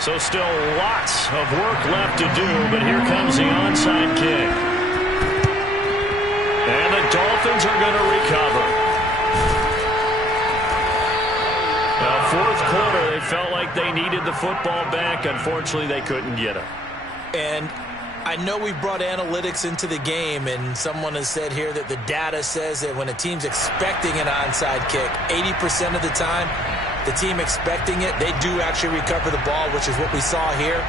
So still lots of work left to do, but here comes the onside kick. And the Dolphins are going to recover. Now, 4th quarter, they felt like they needed the football back. Unfortunately, they couldn't get it. And I know we brought analytics into the game, and someone has said here that the data says that when a team's expecting an onside kick, 80% of the time, the team expecting it, they do actually recover the ball, which is what we saw here.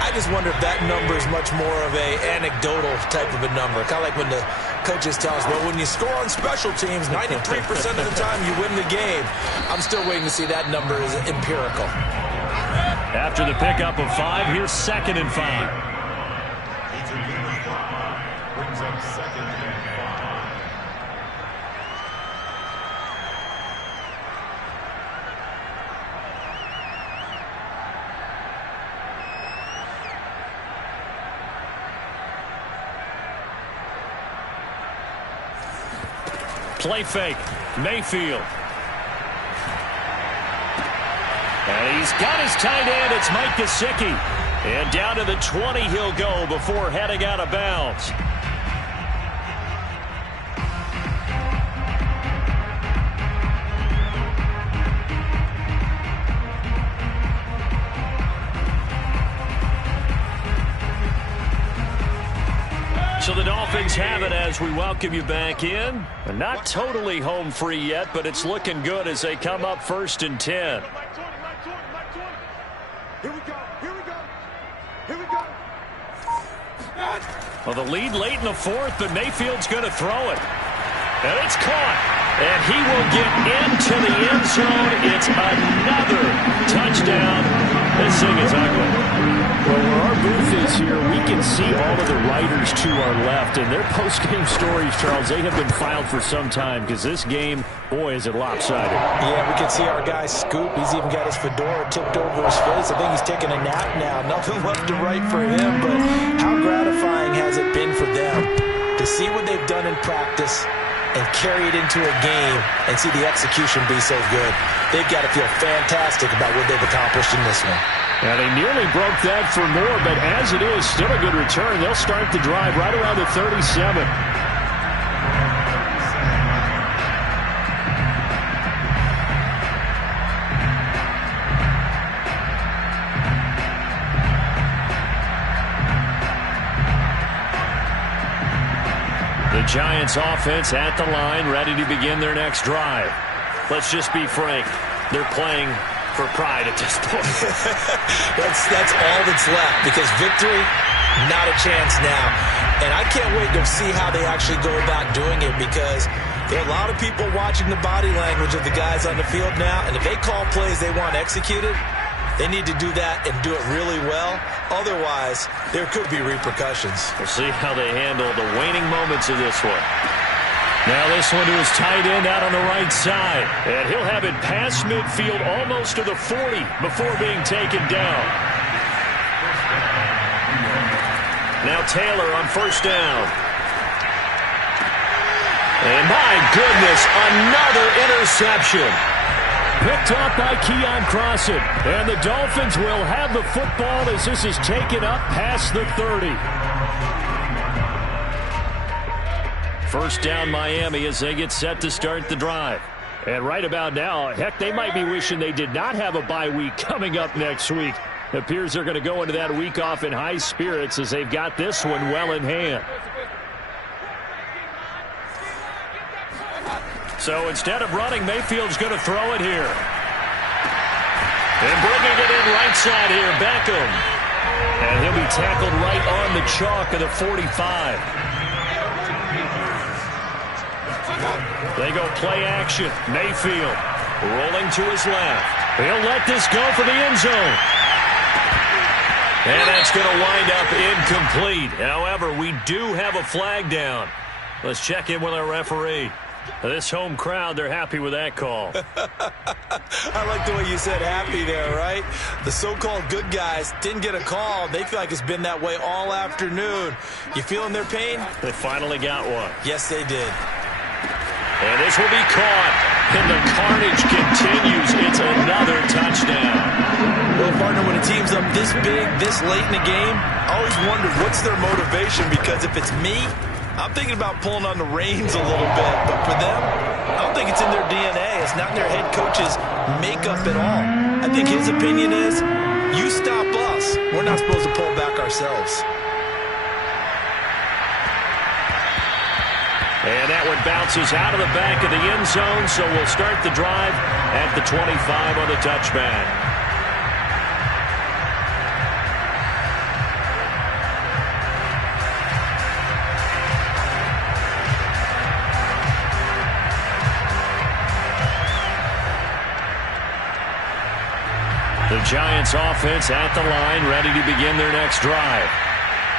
I just wonder if that number is much more of a anecdotal type of a number. Kind of like when the coaches tell us, well, when you score on special teams, 93% of the time you win the game. I'm still waiting to see that number is empirical. After the pickup of 5, here's 2nd and 5. Brings up 2nd and 5. Play fake. Mayfield. And he's got his tight end. It's Mike Gesicki. And down to the 20 he'll go before heading out of bounds. So the Dolphins have it as we welcome you back in. Not totally home free yet, but it's looking good as they come up 1st and 10. Here we go. Here we go. Here we go. Well, the lead late in the 4th, but Mayfield's going to throw it. And it's caught. And he will get into the end zone. It's another touchdown. This thing is ugly. Well, where our booth is here, we can see all of the writers to our left. And their post-game stories, Charles, they have been filed for some time because this game, boy, is it lopsided. Yeah, we can see our guy Scoop. He's even got his fedora tipped over his face. I think he's taking a nap now. Nothing left to write for him, but how gratifying has it been for them to see what they've done in practice and carry it into a game and see the execution be so good. They've got to feel fantastic about what they've accomplished in this one. And they nearly broke that for more, but as it is, still a good return. They'll start the drive right around the 37. The Giants offense at the line, ready to begin their next drive. Let's just be frank. They're playing for pride at this point. that's all that's left, because victory, not a chance now. And I can't wait to see how they actually go about doing it, because there are a lot of people watching the body language of the guys on the field now, and if they call plays they want executed, They need to do that and do it really well. Otherwise, there could be repercussions. We'll see how they handle the waning moments of this one. Now this one to his tight end out on the right side. And he'll have it past midfield almost to the 40 before being taken down. Now Taylor on first down. And my goodness, another interception. Picked up by Keion Crossen. And the Dolphins will have the football as this is taken up past the 30. First down Miami as they get set to start the drive. And right about now, heck, they might be wishing they did not have a bye week coming up next week. It appears they're going to go into that week off in high spirits as they've got this one well in hand. So instead of running, Mayfield's going to throw it here. And bringing it in right side here, Beckham. And he'll be tackled right on the chalk of the 45. They go play action. Mayfield rolling to his left. He'll let this go for the end zone. And that's going to wind up incomplete. However, we do have a flag down. Let's check in with our referee. This home crowd, they're happy with that call. I like the way you said happy there, right? The so-called good guys didn't get a call. They feel like it's been that way all afternoon. You feeling their pain? They finally got one. Yes, they did. And this will be caught. And the carnage continues. It's another touchdown. Well, partner, when a team's up this big, this late in the game, I always wonder what's their motivation, because if it's me, I'm thinking about pulling on the reins a little bit. But for them, I don't think it's in their DNA. It's not in their head coach's makeup at all. I think his opinion is, you stop us, we're not supposed to pull back ourselves. And that one bounces out of the back of the end zone, so we'll start the drive at the 25 on the touchback. The Giants offense at the line, ready to begin their next drive.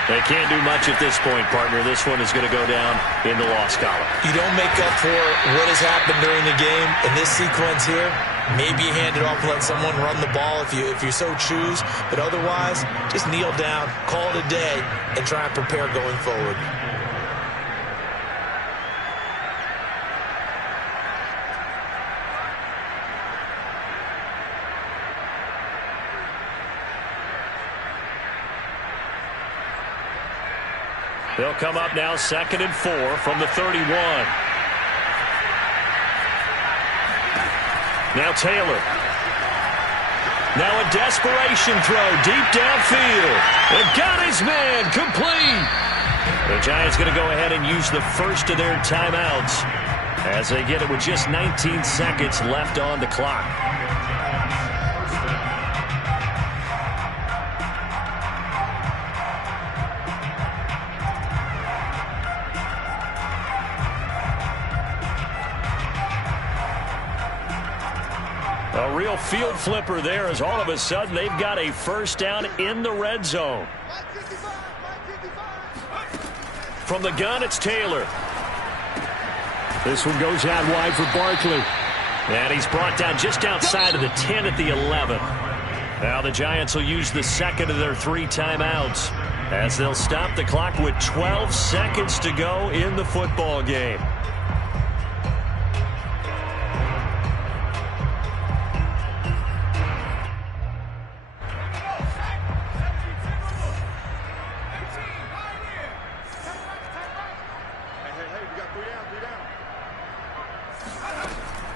They can't do much at this point, partner. This one is going to go down in the loss column. You don't make up for what has happened during the game. In this sequence here, maybe you hand it off and let someone run the ball if you so choose. But otherwise, just kneel down, call it a day, and try and prepare going forward. They'll come up now 2nd and 4 from the 31. Now Taylor. Now a desperation throw deep downfield. And got his man complete. The Giants going to go ahead and use the first of their timeouts as they get it with just 19 seconds left on the clock. A real field flipper there as all of a sudden they've got a first down in the red zone. From the gun, it's Taylor. This one goes out wide for Barkley. And he's brought down just outside of the 10 at the 11. Now the Giants will use the second of their 3 timeouts as they'll stop the clock with 12 seconds to go in the football game.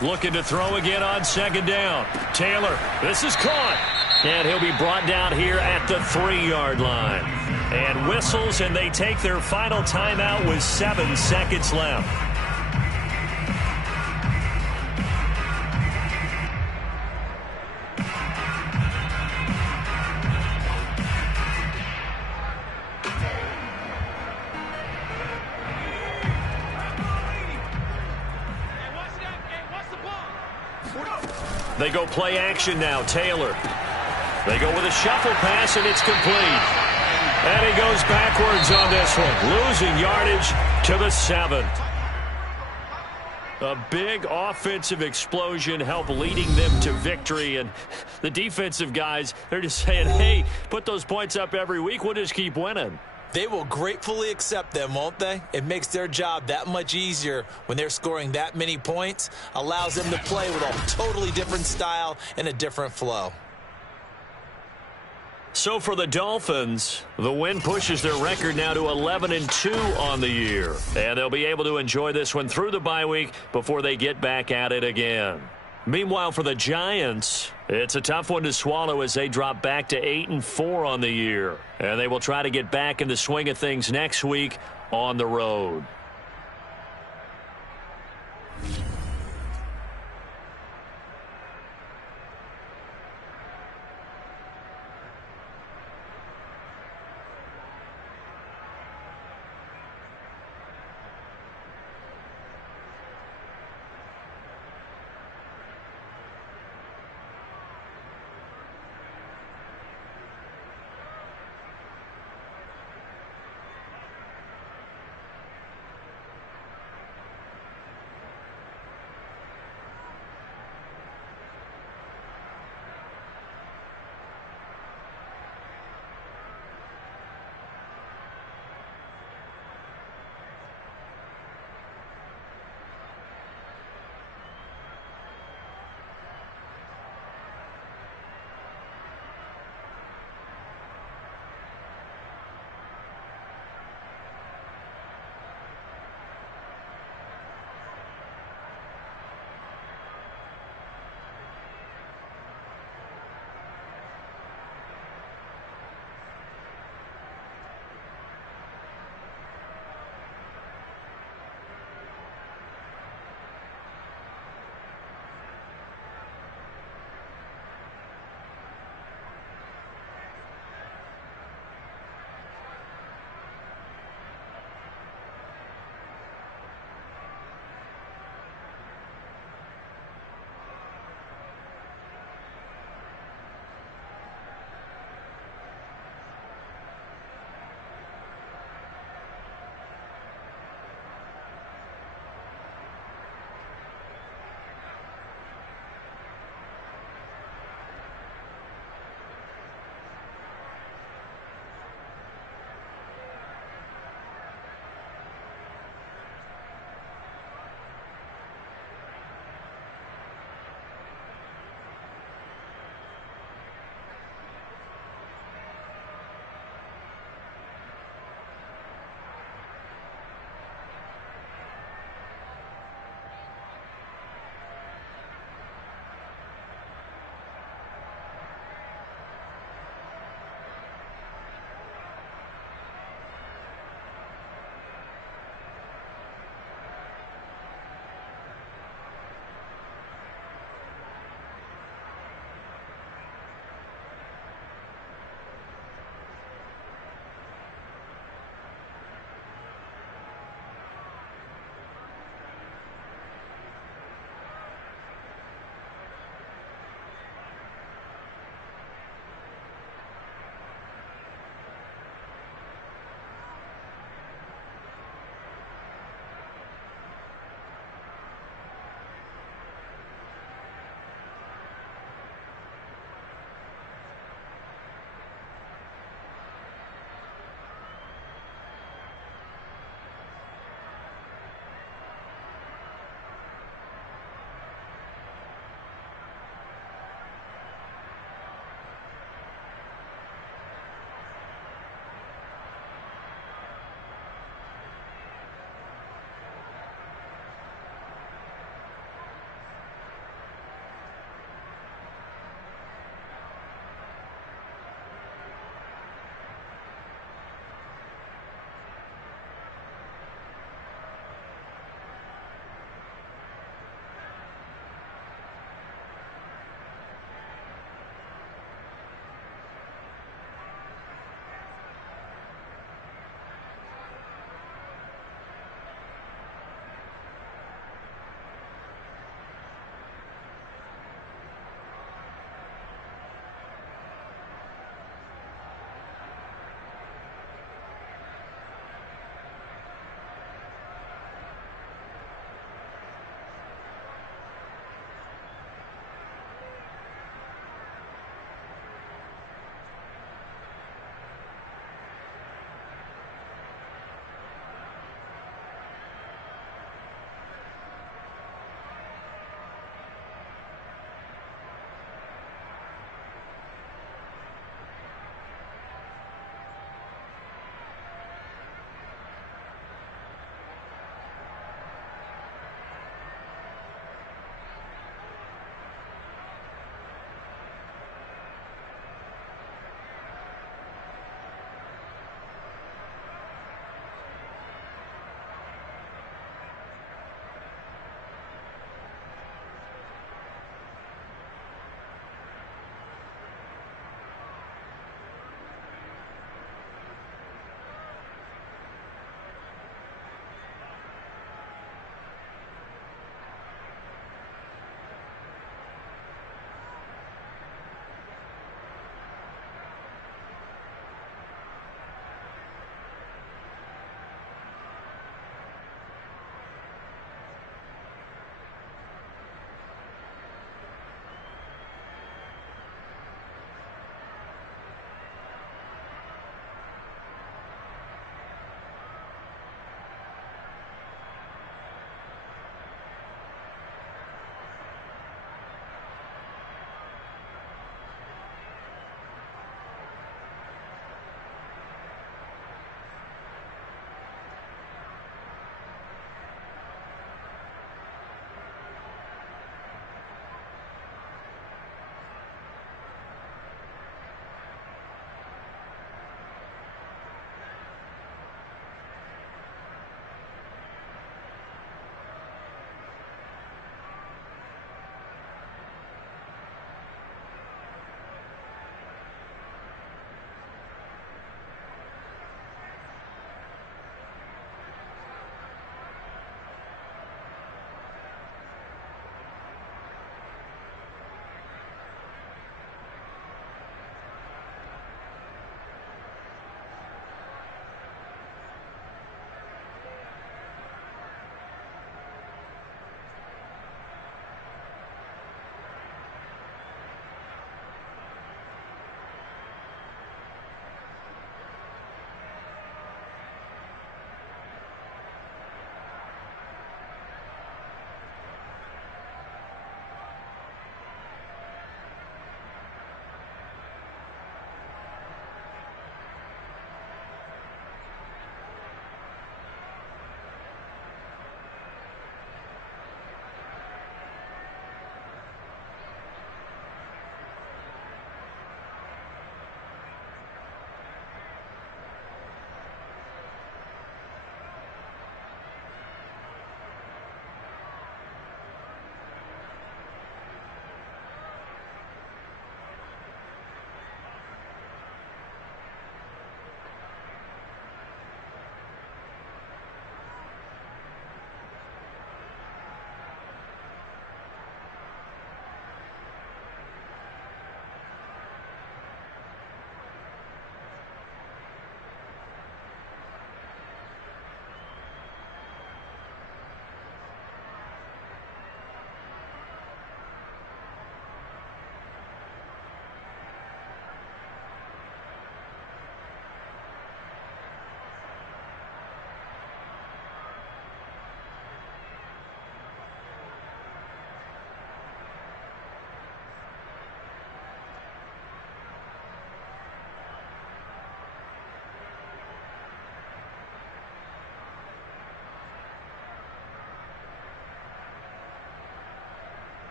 Looking to throw again on 2nd down. Taylor, this is caught. And he'll be brought down here at the 3-yard line. And whistles, and they take their final timeout with 7 seconds left. They go play action now. Taylor. They go with a shuffle pass, and it's complete. And he goes backwards on this one, losing yardage to the 7. A big offensive explosion helped leading them to victory. And the defensive guys, they're just saying, hey, put those points up every week. We'll just keep winning. They will gratefully accept them, won't they? It makes their job that much easier when they're scoring that many points. Allows them to play with a totally different style and a different flow. So for the Dolphins, the win pushes their record now to 11-2 on the year. And they'll be able to enjoy this one through the bye week before they get back at it again. Meanwhile, for the Giants, it's a tough one to swallow as they drop back to 8-4 on the year. And they will try to get back in the swing of things next week on the road.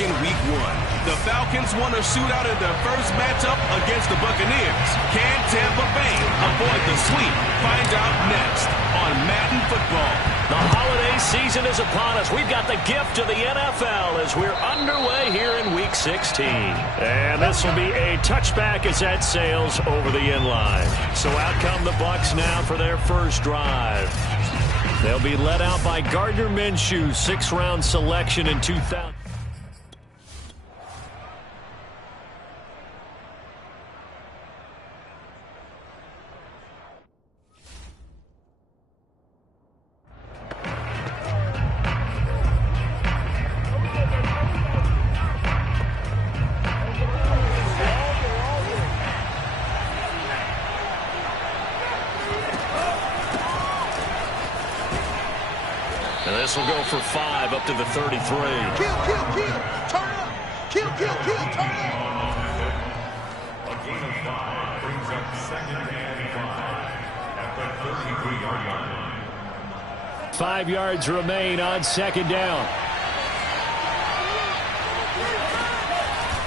in Week 1. The Falcons won a shootout in their first matchup against the Buccaneers. Can Tampa Bay avoid the sweep? Find out next on Madden Football. The holiday season is upon us. We've got the gift of the NFL as we're underway here in Week 16. And this will be a touchback as that sails over the end line. So out come the Bucs now for their first drive. They'll be led out by Gardner Minshew, 6th-round selection in 2000. And this will go for 5 up to the 33. Kill, kill, kill. Turn up. Kill, kill, kill. Turn up. A gain of 5 brings up 2nd and 5 at the 33-yard line. 5 yards remain on 2nd down.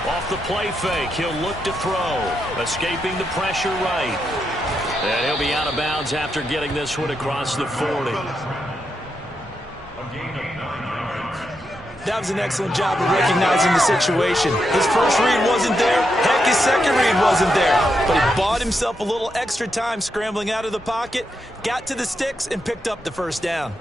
Off the play fake, he'll look to throw. Escaping the pressure right. And he'll be out of bounds after getting this one across the 40. That was an excellent job of recognizing the situation. His first read wasn't there. Heck, his second read wasn't there. But he bought himself a little extra time scrambling out of the pocket, got to the sticks, and picked up the first down.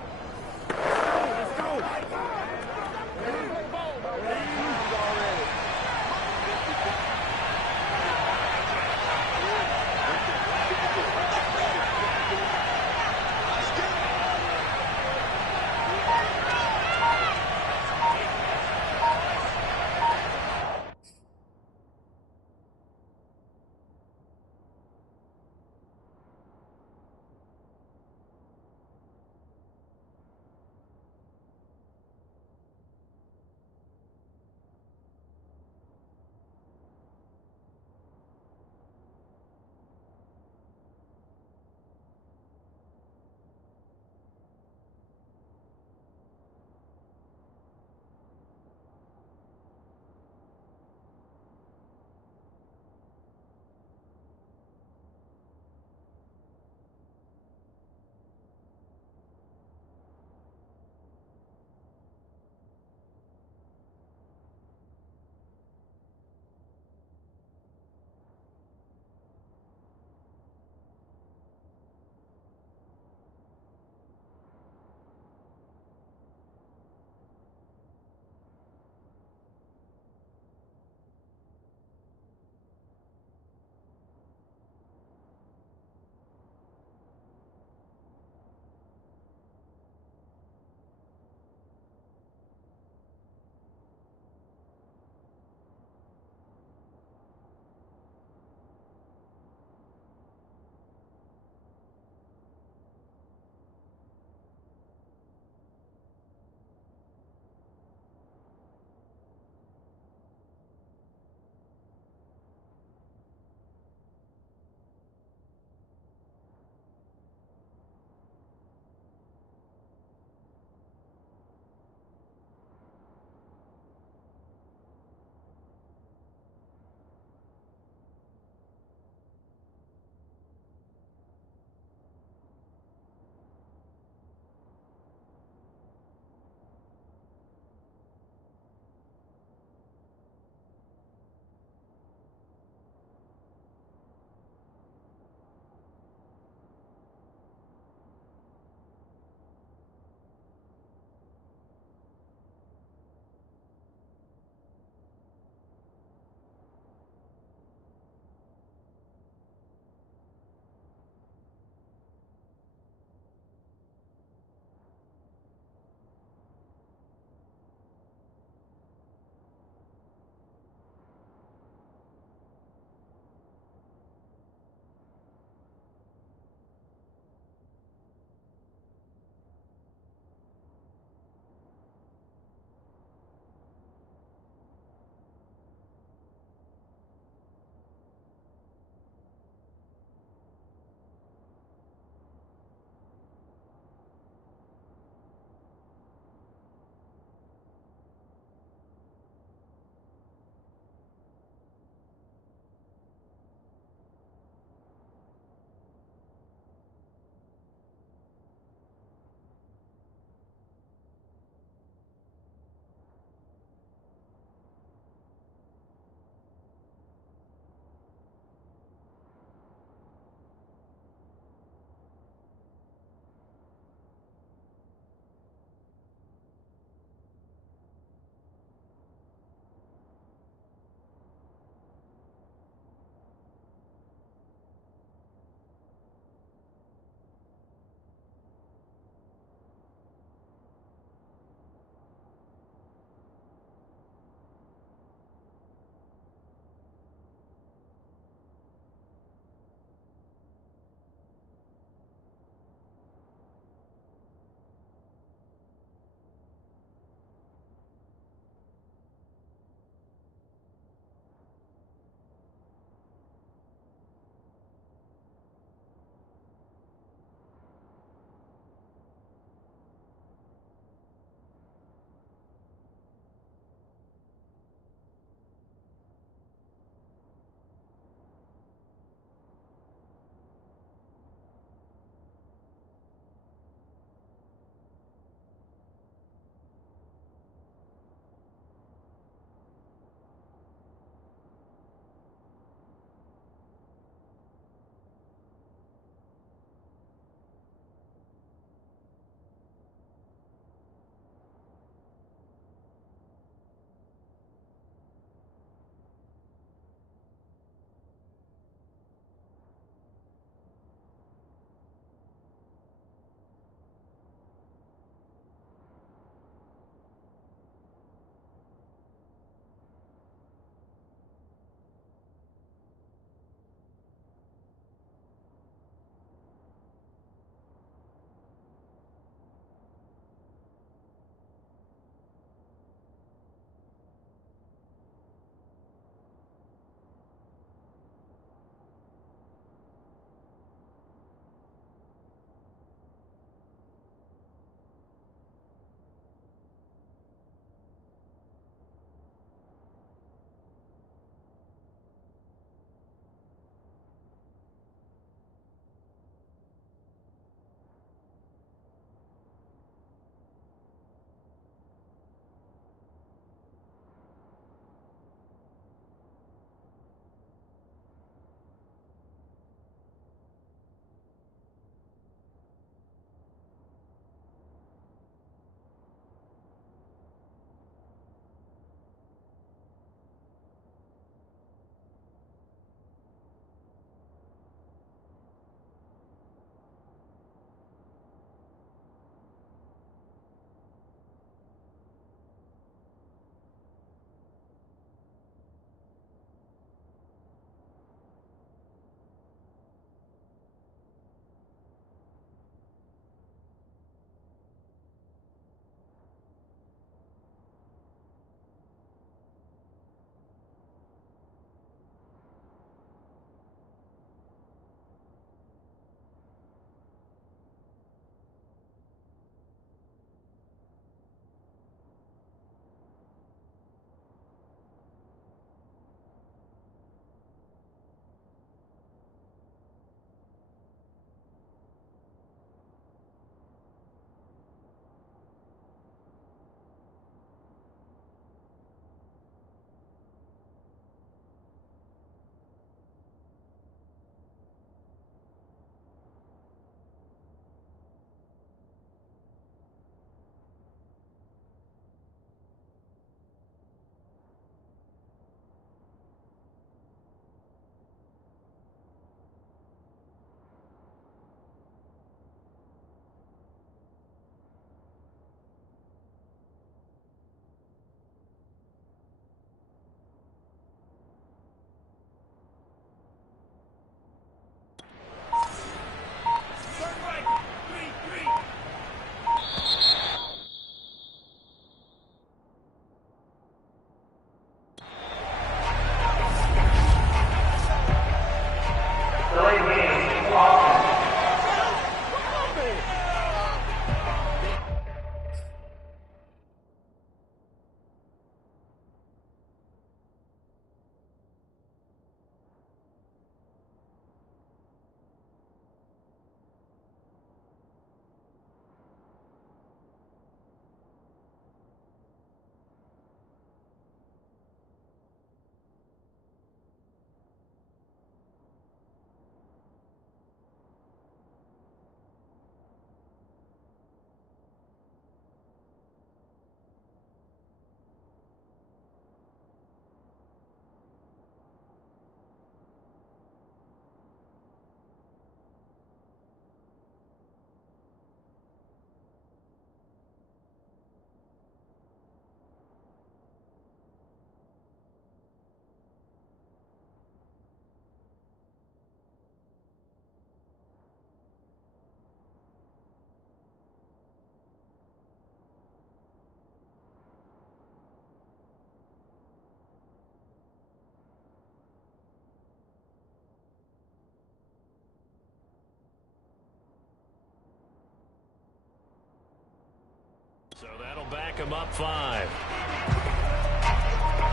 Stack them up 5.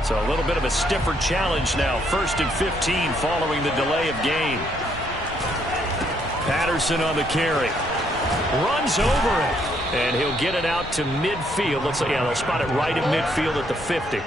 So a little bit of a stiffer challenge now. 1st and 15 following the delay of game. Patterson on the carry. Runs over it. And he'll get it out to midfield. Looks like, yeah, they'll spot it right at midfield at the 50.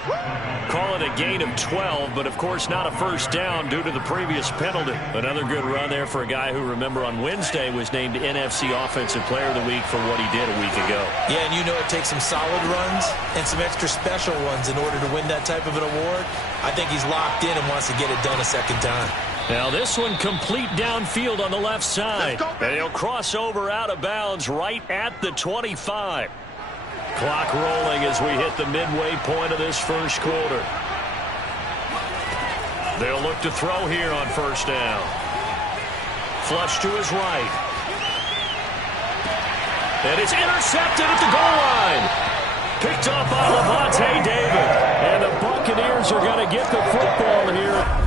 Call it a gain of 12, but of course not a first down due to the previous penalty. Another good run there for a guy who, remember, on Wednesday was named NFC Offensive Player of the Week for what he did a week ago. Yeah, and you know it takes some solid runs and some extra special ones in order to win that type of an award. I think he's locked in and wants to get it done a second time. Now this one complete downfield on the left side. And he'll cross over out of bounds right at the 25. Clock rolling as we hit the midway point of this first quarter. They'll look to throw here on first down. Flush to his right. And it's intercepted at the goal line. Picked up by Lavonte David. And the Buccaneers are going to get the football here.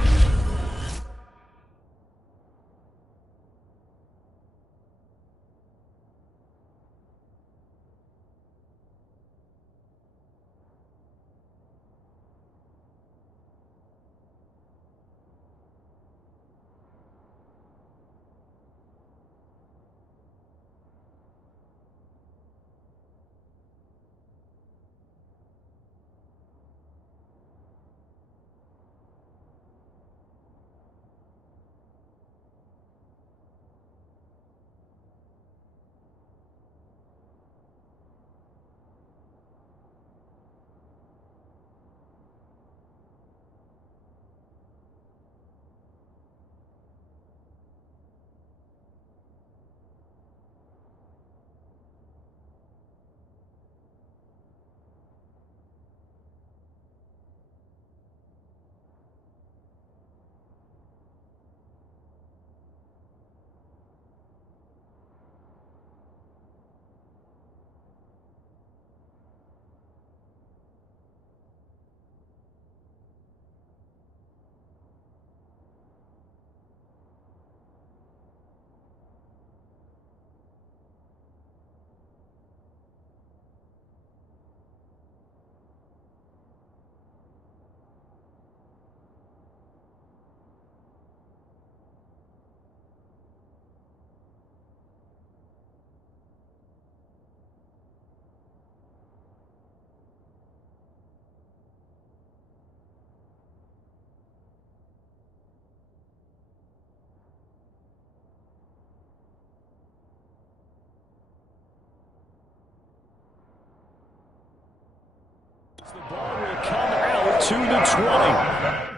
The ball will come out to the 20.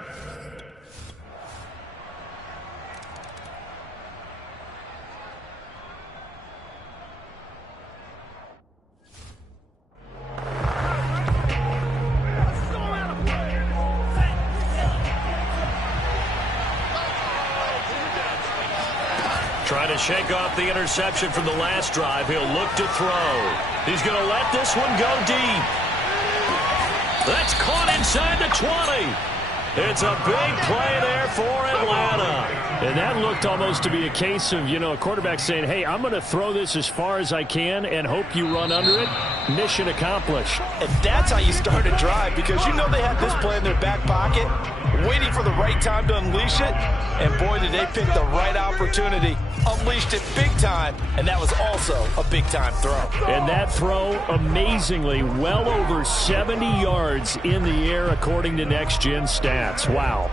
Trying to shake off the interception from the last drive. He'll look to throw. He's going to let this one go deep. That's caught inside the 20. It's a big play there for Atlanta. And that looked almost to be a case of, you know, a quarterback saying, hey, I'm going to throw this as far as I can and hope you run under it. Mission accomplished. And that's how you start a drive, because you know they have this play in their back pocket, waiting for the right time to unleash it. And boy, did they pick the right opportunity. Unleashed it big time, and that was also a big-time throw. And that throw, amazingly, well over 70 yards in the air, according to Next Gen Stats. Wow.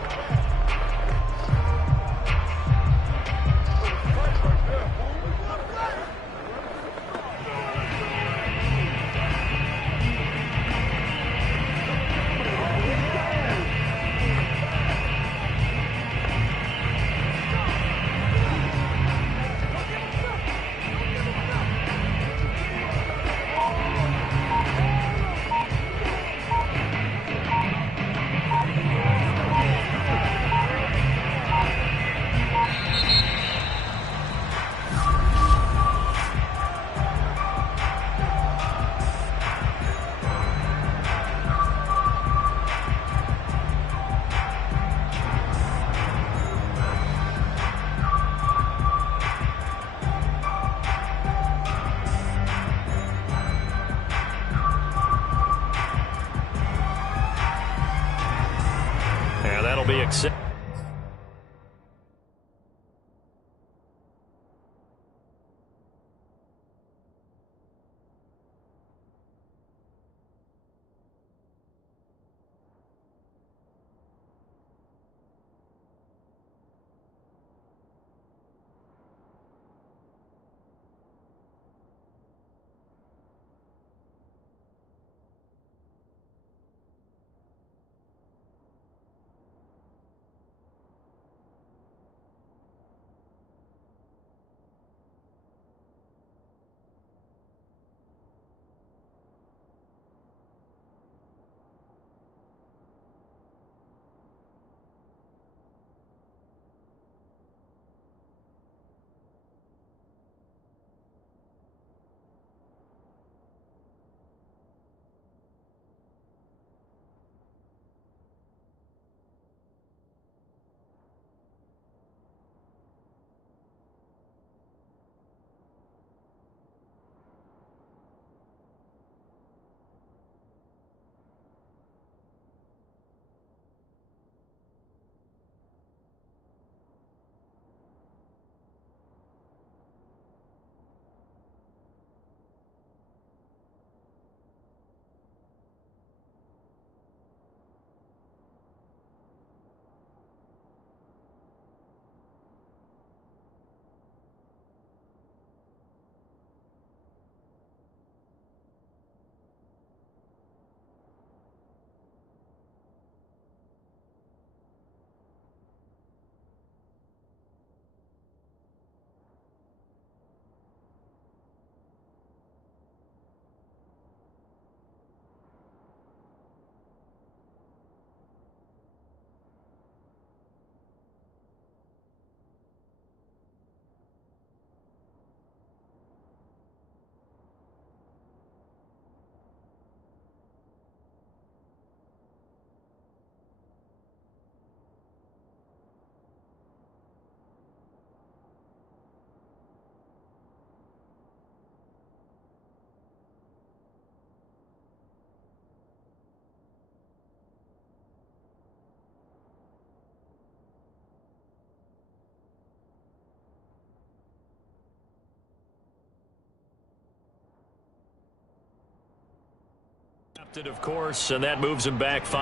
set. Of course, and that moves them back 5.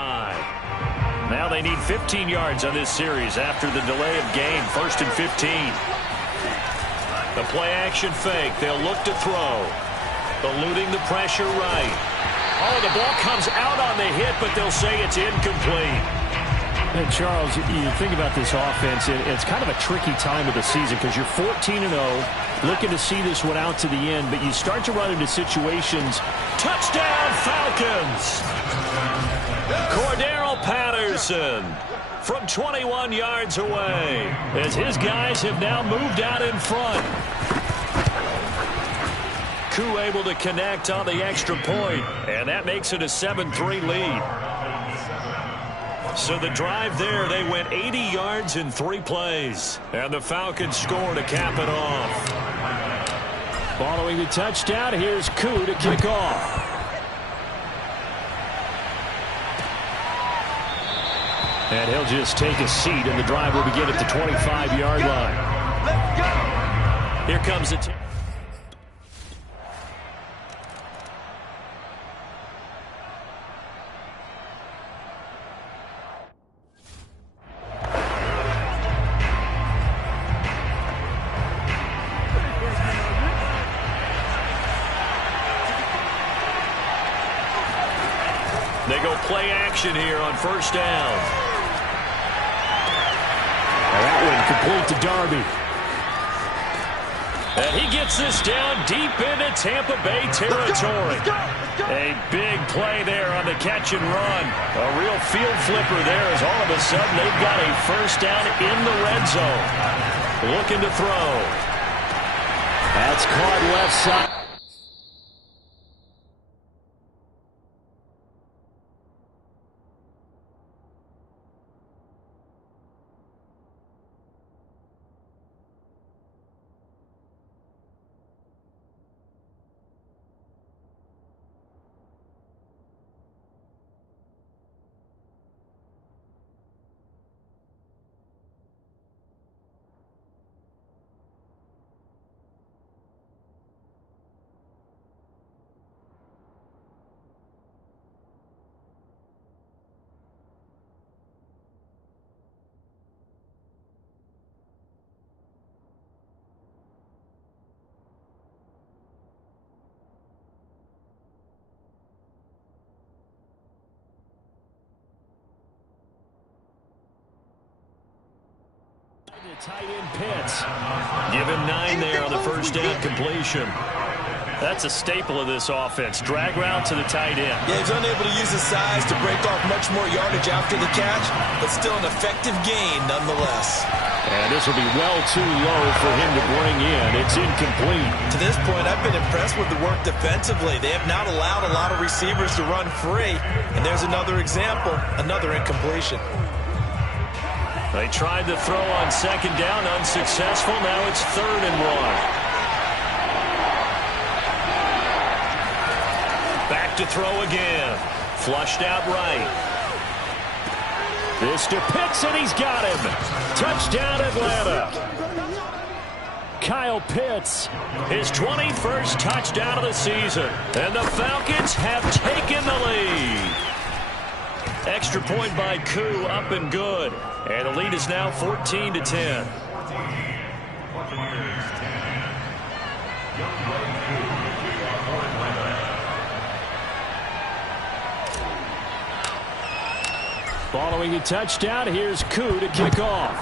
Now they need 15 yards on this series after the delay of game. 1st and 15. The play action fake. They'll look to throw. Eluding the pressure right. Oh, the ball comes out on the hit, but they'll say it's incomplete. And Charles, you think about this offense, it's kind of a tricky time of the season because you're 14-0, looking to see this one out to the end, but you start to run into situations. Touchdown, Falcons! Cordero Patterson from 21 yards away as his guys have now moved out in front. Koo able to connect on the extra point, and that makes it a 7-3 lead. So the drive there, they went 80 yards in 3 plays. And the Falcons score to cap it off. Following the touchdown, here's Koo to kick off. And he'll just take a seat, and the drive will begin at the 25-yard line. Let's go! Here comes the They go play action here on 1st down. That one complete to Darby. And he gets this down deep into Tampa Bay territory. A big play there on the catch and run. A real field flipper there as all of a sudden they've got a 1st down in the red zone. Looking to throw. That's caught left side. Tight end Pitts. Give him 9 there on the first down completion. That's a staple of this offense. Drag route to the tight end. Yeah, he's unable to use his size to break off much more yardage after the catch, but still an effective gain nonetheless. And this will be well too low for him to bring in. It's incomplete. To this point, I've been impressed with the work defensively. They have not allowed a lot of receivers to run free. And there's another example, another incompletion. They tried to throw on second down, unsuccessful. Now it's 3rd and 1. Back to throw again. Flushed out right. This to Pitts, and he's got him. Touchdown, Atlanta. Kyle Pitts. His 21st touchdown of the season. And the Falcons have taken the lead. Extra point by Koo, up and good. And the lead is now 14-10. Following the touchdown, here's Koo to kick off.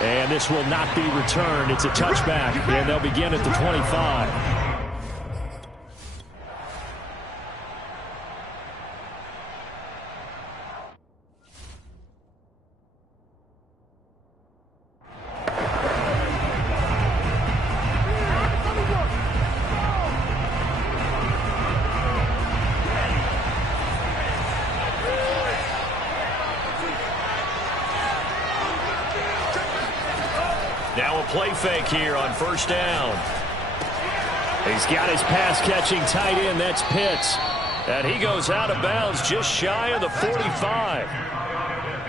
And this will not be returned. It's a touchback, and they'll begin at the 25. Now a play fake here on first down. He's got his pass-catching tight end. That's Pitts. And he goes out of bounds just shy of the 45.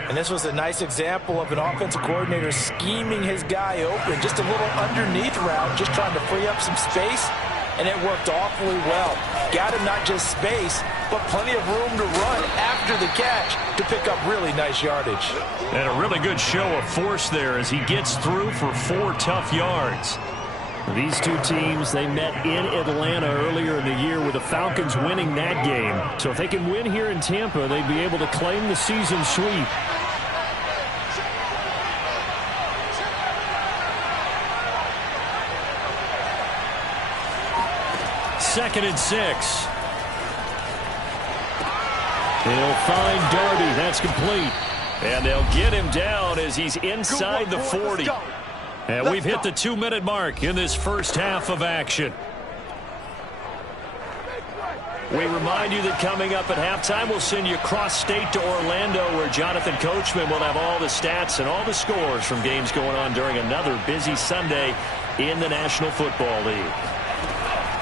And this was a nice example of an offensive coordinator scheming his guy open. Just a little underneath route, just trying to free up some space. And it worked awfully well. Got him not just space, but plenty of room to run after the catch to pick up really nice yardage. And a really good show of force there as he gets through for 4 tough yards. These two teams, they met in Atlanta earlier in the year with the Falcons winning that game. So if they can win here in Tampa, they'd be able to claim the season sweep. Second and 6. They'll find Darby. That's complete. And they'll get him down as he's inside the 40. And we've hit the 2-minute mark in this first half of action. We remind you that coming up at halftime, we'll send you cross-state to Orlando, where Jonathan Coachman will have all the stats and all the scores from games going on during another busy Sunday in the National Football League.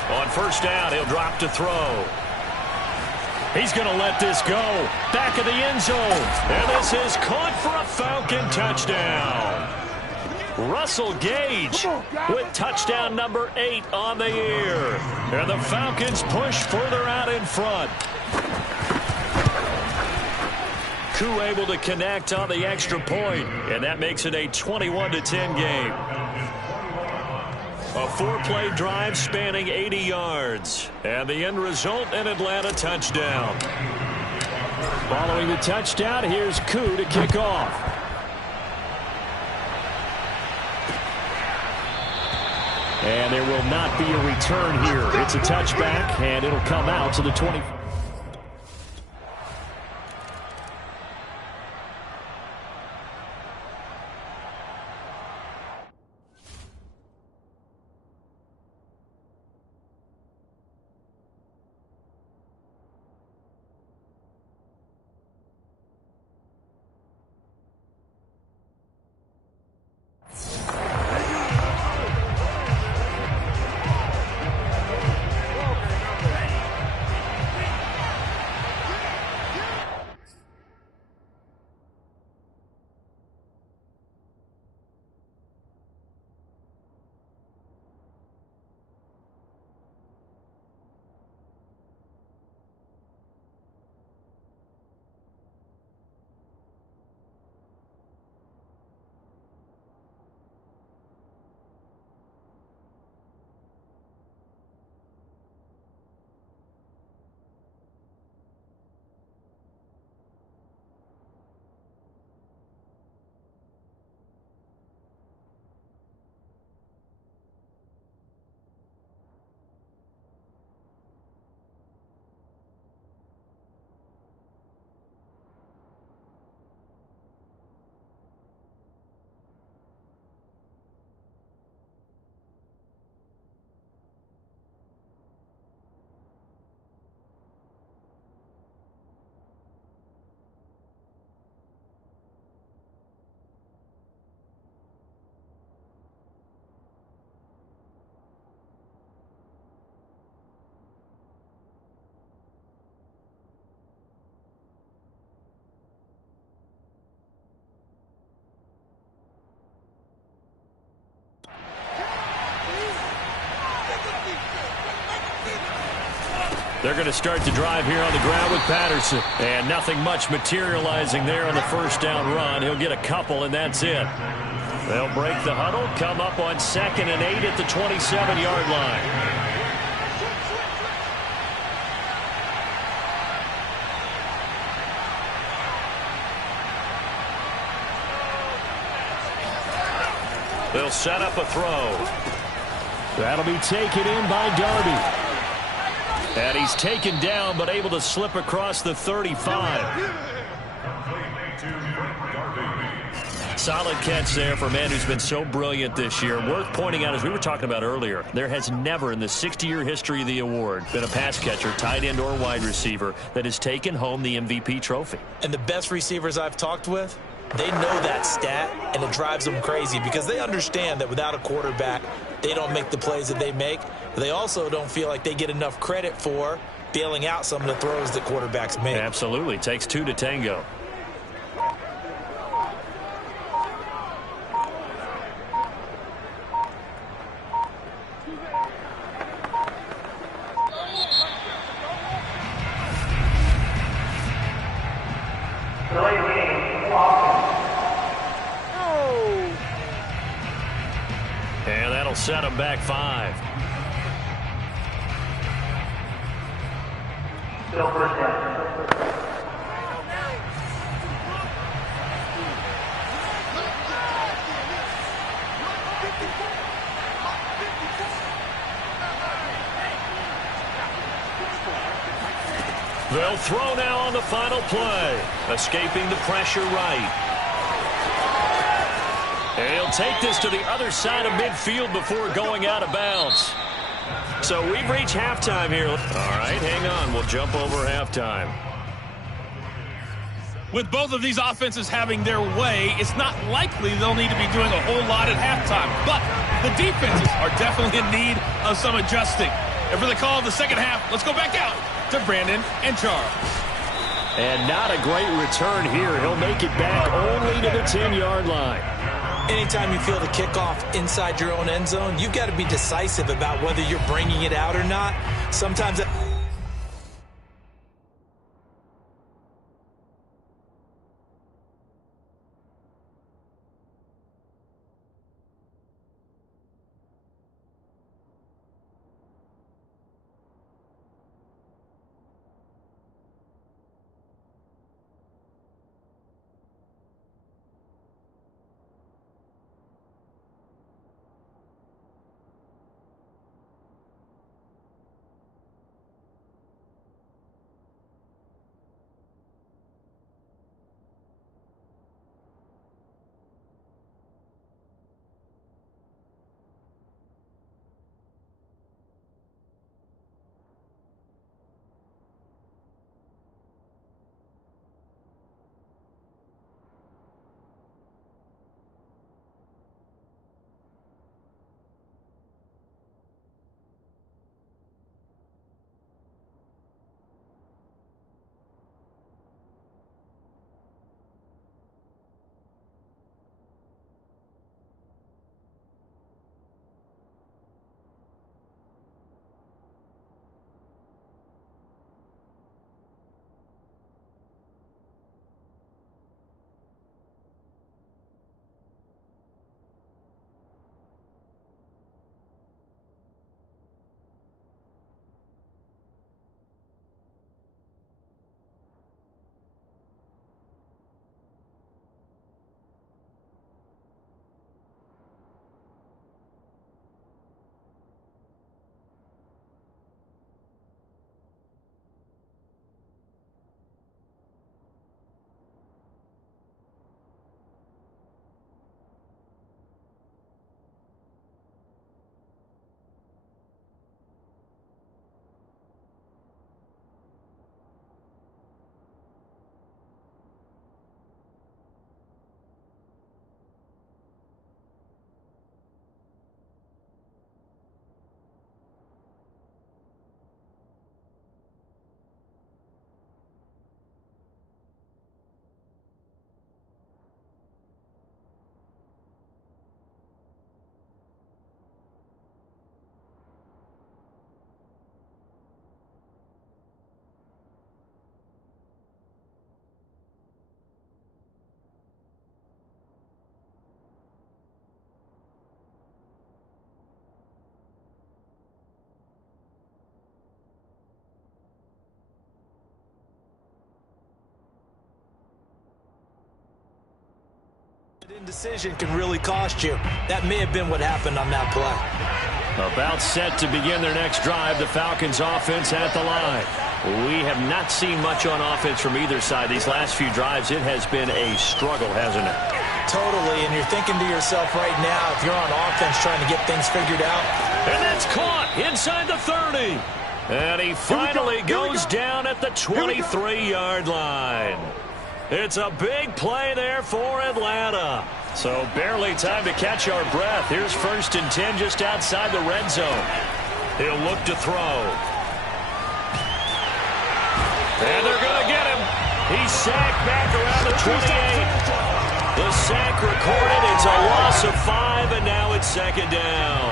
On first down, he'll drop to throw. He's going to let this go. Back of the end zone. And this is caught for a Falcon touchdown. Russell Gage with touchdown number 8 on the year. And the Falcons push further out in front. Koo able to connect on the extra point, and that makes it a 21-10 game. A 4-play drive spanning 80 yards. And the end result, an Atlanta touchdown. Following the touchdown, here's Koo to kick off. And there will not be a return here. It's a touchback, and it'll come out to the 20. They're going to start the drive here on the ground with Patterson. And nothing much materializing there on the first down run. He'll get a couple, and that's it. They'll break the huddle, come up on 2nd and 8 at the 27-yard line. They'll set up a throw. That'll be taken in by Darby. And he's taken down, but able to slip across the 35. Solid catch there for a man who's been so brilliant this year. Worth pointing out, as we were talking about earlier, there has never in the 60-year history of the award been a pass catcher, tight end or wide receiver that has taken home the MVP trophy. And the best receivers I've talked with, they know that stat, and it drives them crazy because they understand that without a quarterback, they don't make the plays that they make. But they also don't feel like they get enough credit for bailing out some of the throws that quarterbacks make. Absolutely. Takes two to tango. And that'll set him back 5. Still first down. They'll throw now on the final play. Escaping the pressure right. And he'll take this to the other side of midfield before going out of bounds. So we've reached halftime here. All right, hang on. We'll jump over halftime. With both of these offenses having their way, it's not likely they'll need to be doing a whole lot at halftime. But the defenses are definitely in need of some adjusting. And for the call of the second half, let's go back out to Brandon and Charles. And not a great return here. He'll make it back only to the 10-yard line. Anytime you feel the kickoff inside your own end zone, you've got to be decisive about whether you're bringing it out or not. Sometimes Indecision can really cost you. That may have been what happened on that play. About set to begin their next drive, the Falcons offense at the line. We have not seen much on offense from either side. These last few drives, it has been a struggle, hasn't it? Totally, and you're thinking to yourself right now, if you're on offense trying to get things figured out. And that's caught inside the 30. And he finally goes down at the 23-yard line. It's a big play there for Atlanta. So barely time to catch our breath. Here's 1st and 10 just outside the red zone. He'll look to throw. And they're going to get him. He's sacked back around the 28. The sack recorded. It's a loss of 5, and now it's 2nd down.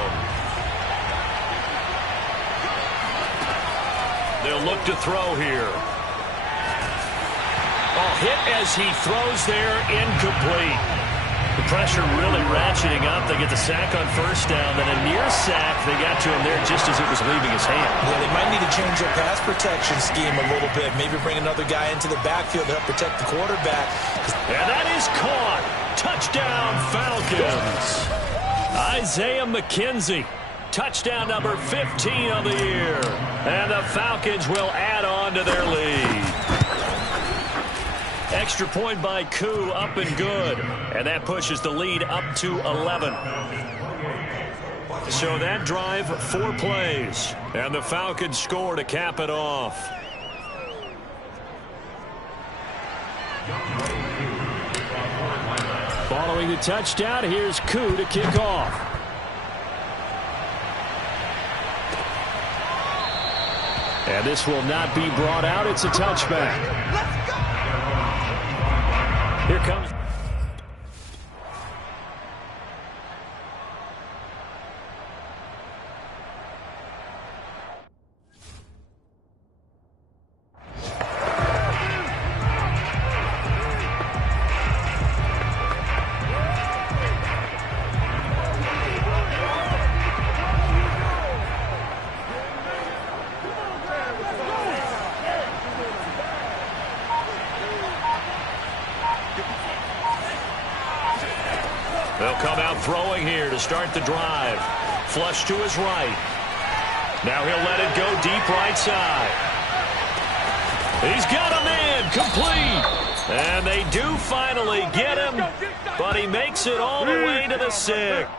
They'll look to throw here. Oh, hit as he throws there, incomplete. The pressure really ratcheting up. They get the sack on 1st down, then a near sack. They got to him there just as it was leaving his hand. Yeah, they might need to change their pass protection scheme a little bit. Maybe bring another guy into the backfield to help protect the quarterback. And that is caught. Touchdown, Falcons. Isaiah McKenzie. Touchdown number 15 of the year. And the Falcons will add on to their lead. Extra point by Koo, up and good. And that pushes the lead up to 11. So that drive, 4 plays. And the Falcons score to cap it off. Following the touchdown, here's Koo to kick off. And this will not be brought out. It's a touchback. Here comes. They'll come out throwing here to start the drive. Flush to his right. Now he'll let it go deep right side. He's got a man, complete. And they do finally get him, but he makes it all the way to the 6.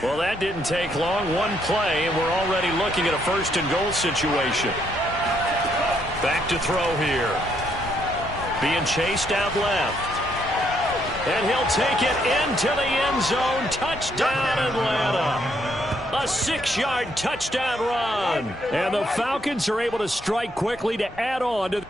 Well, that didn't take long. One play, and we're already looking at a 1st and goal situation. Back to throw here. Being chased out left. And he'll take it into the end zone. Touchdown, Atlanta. A 6-yard touchdown run. And the Falcons are able to strike quickly to add on to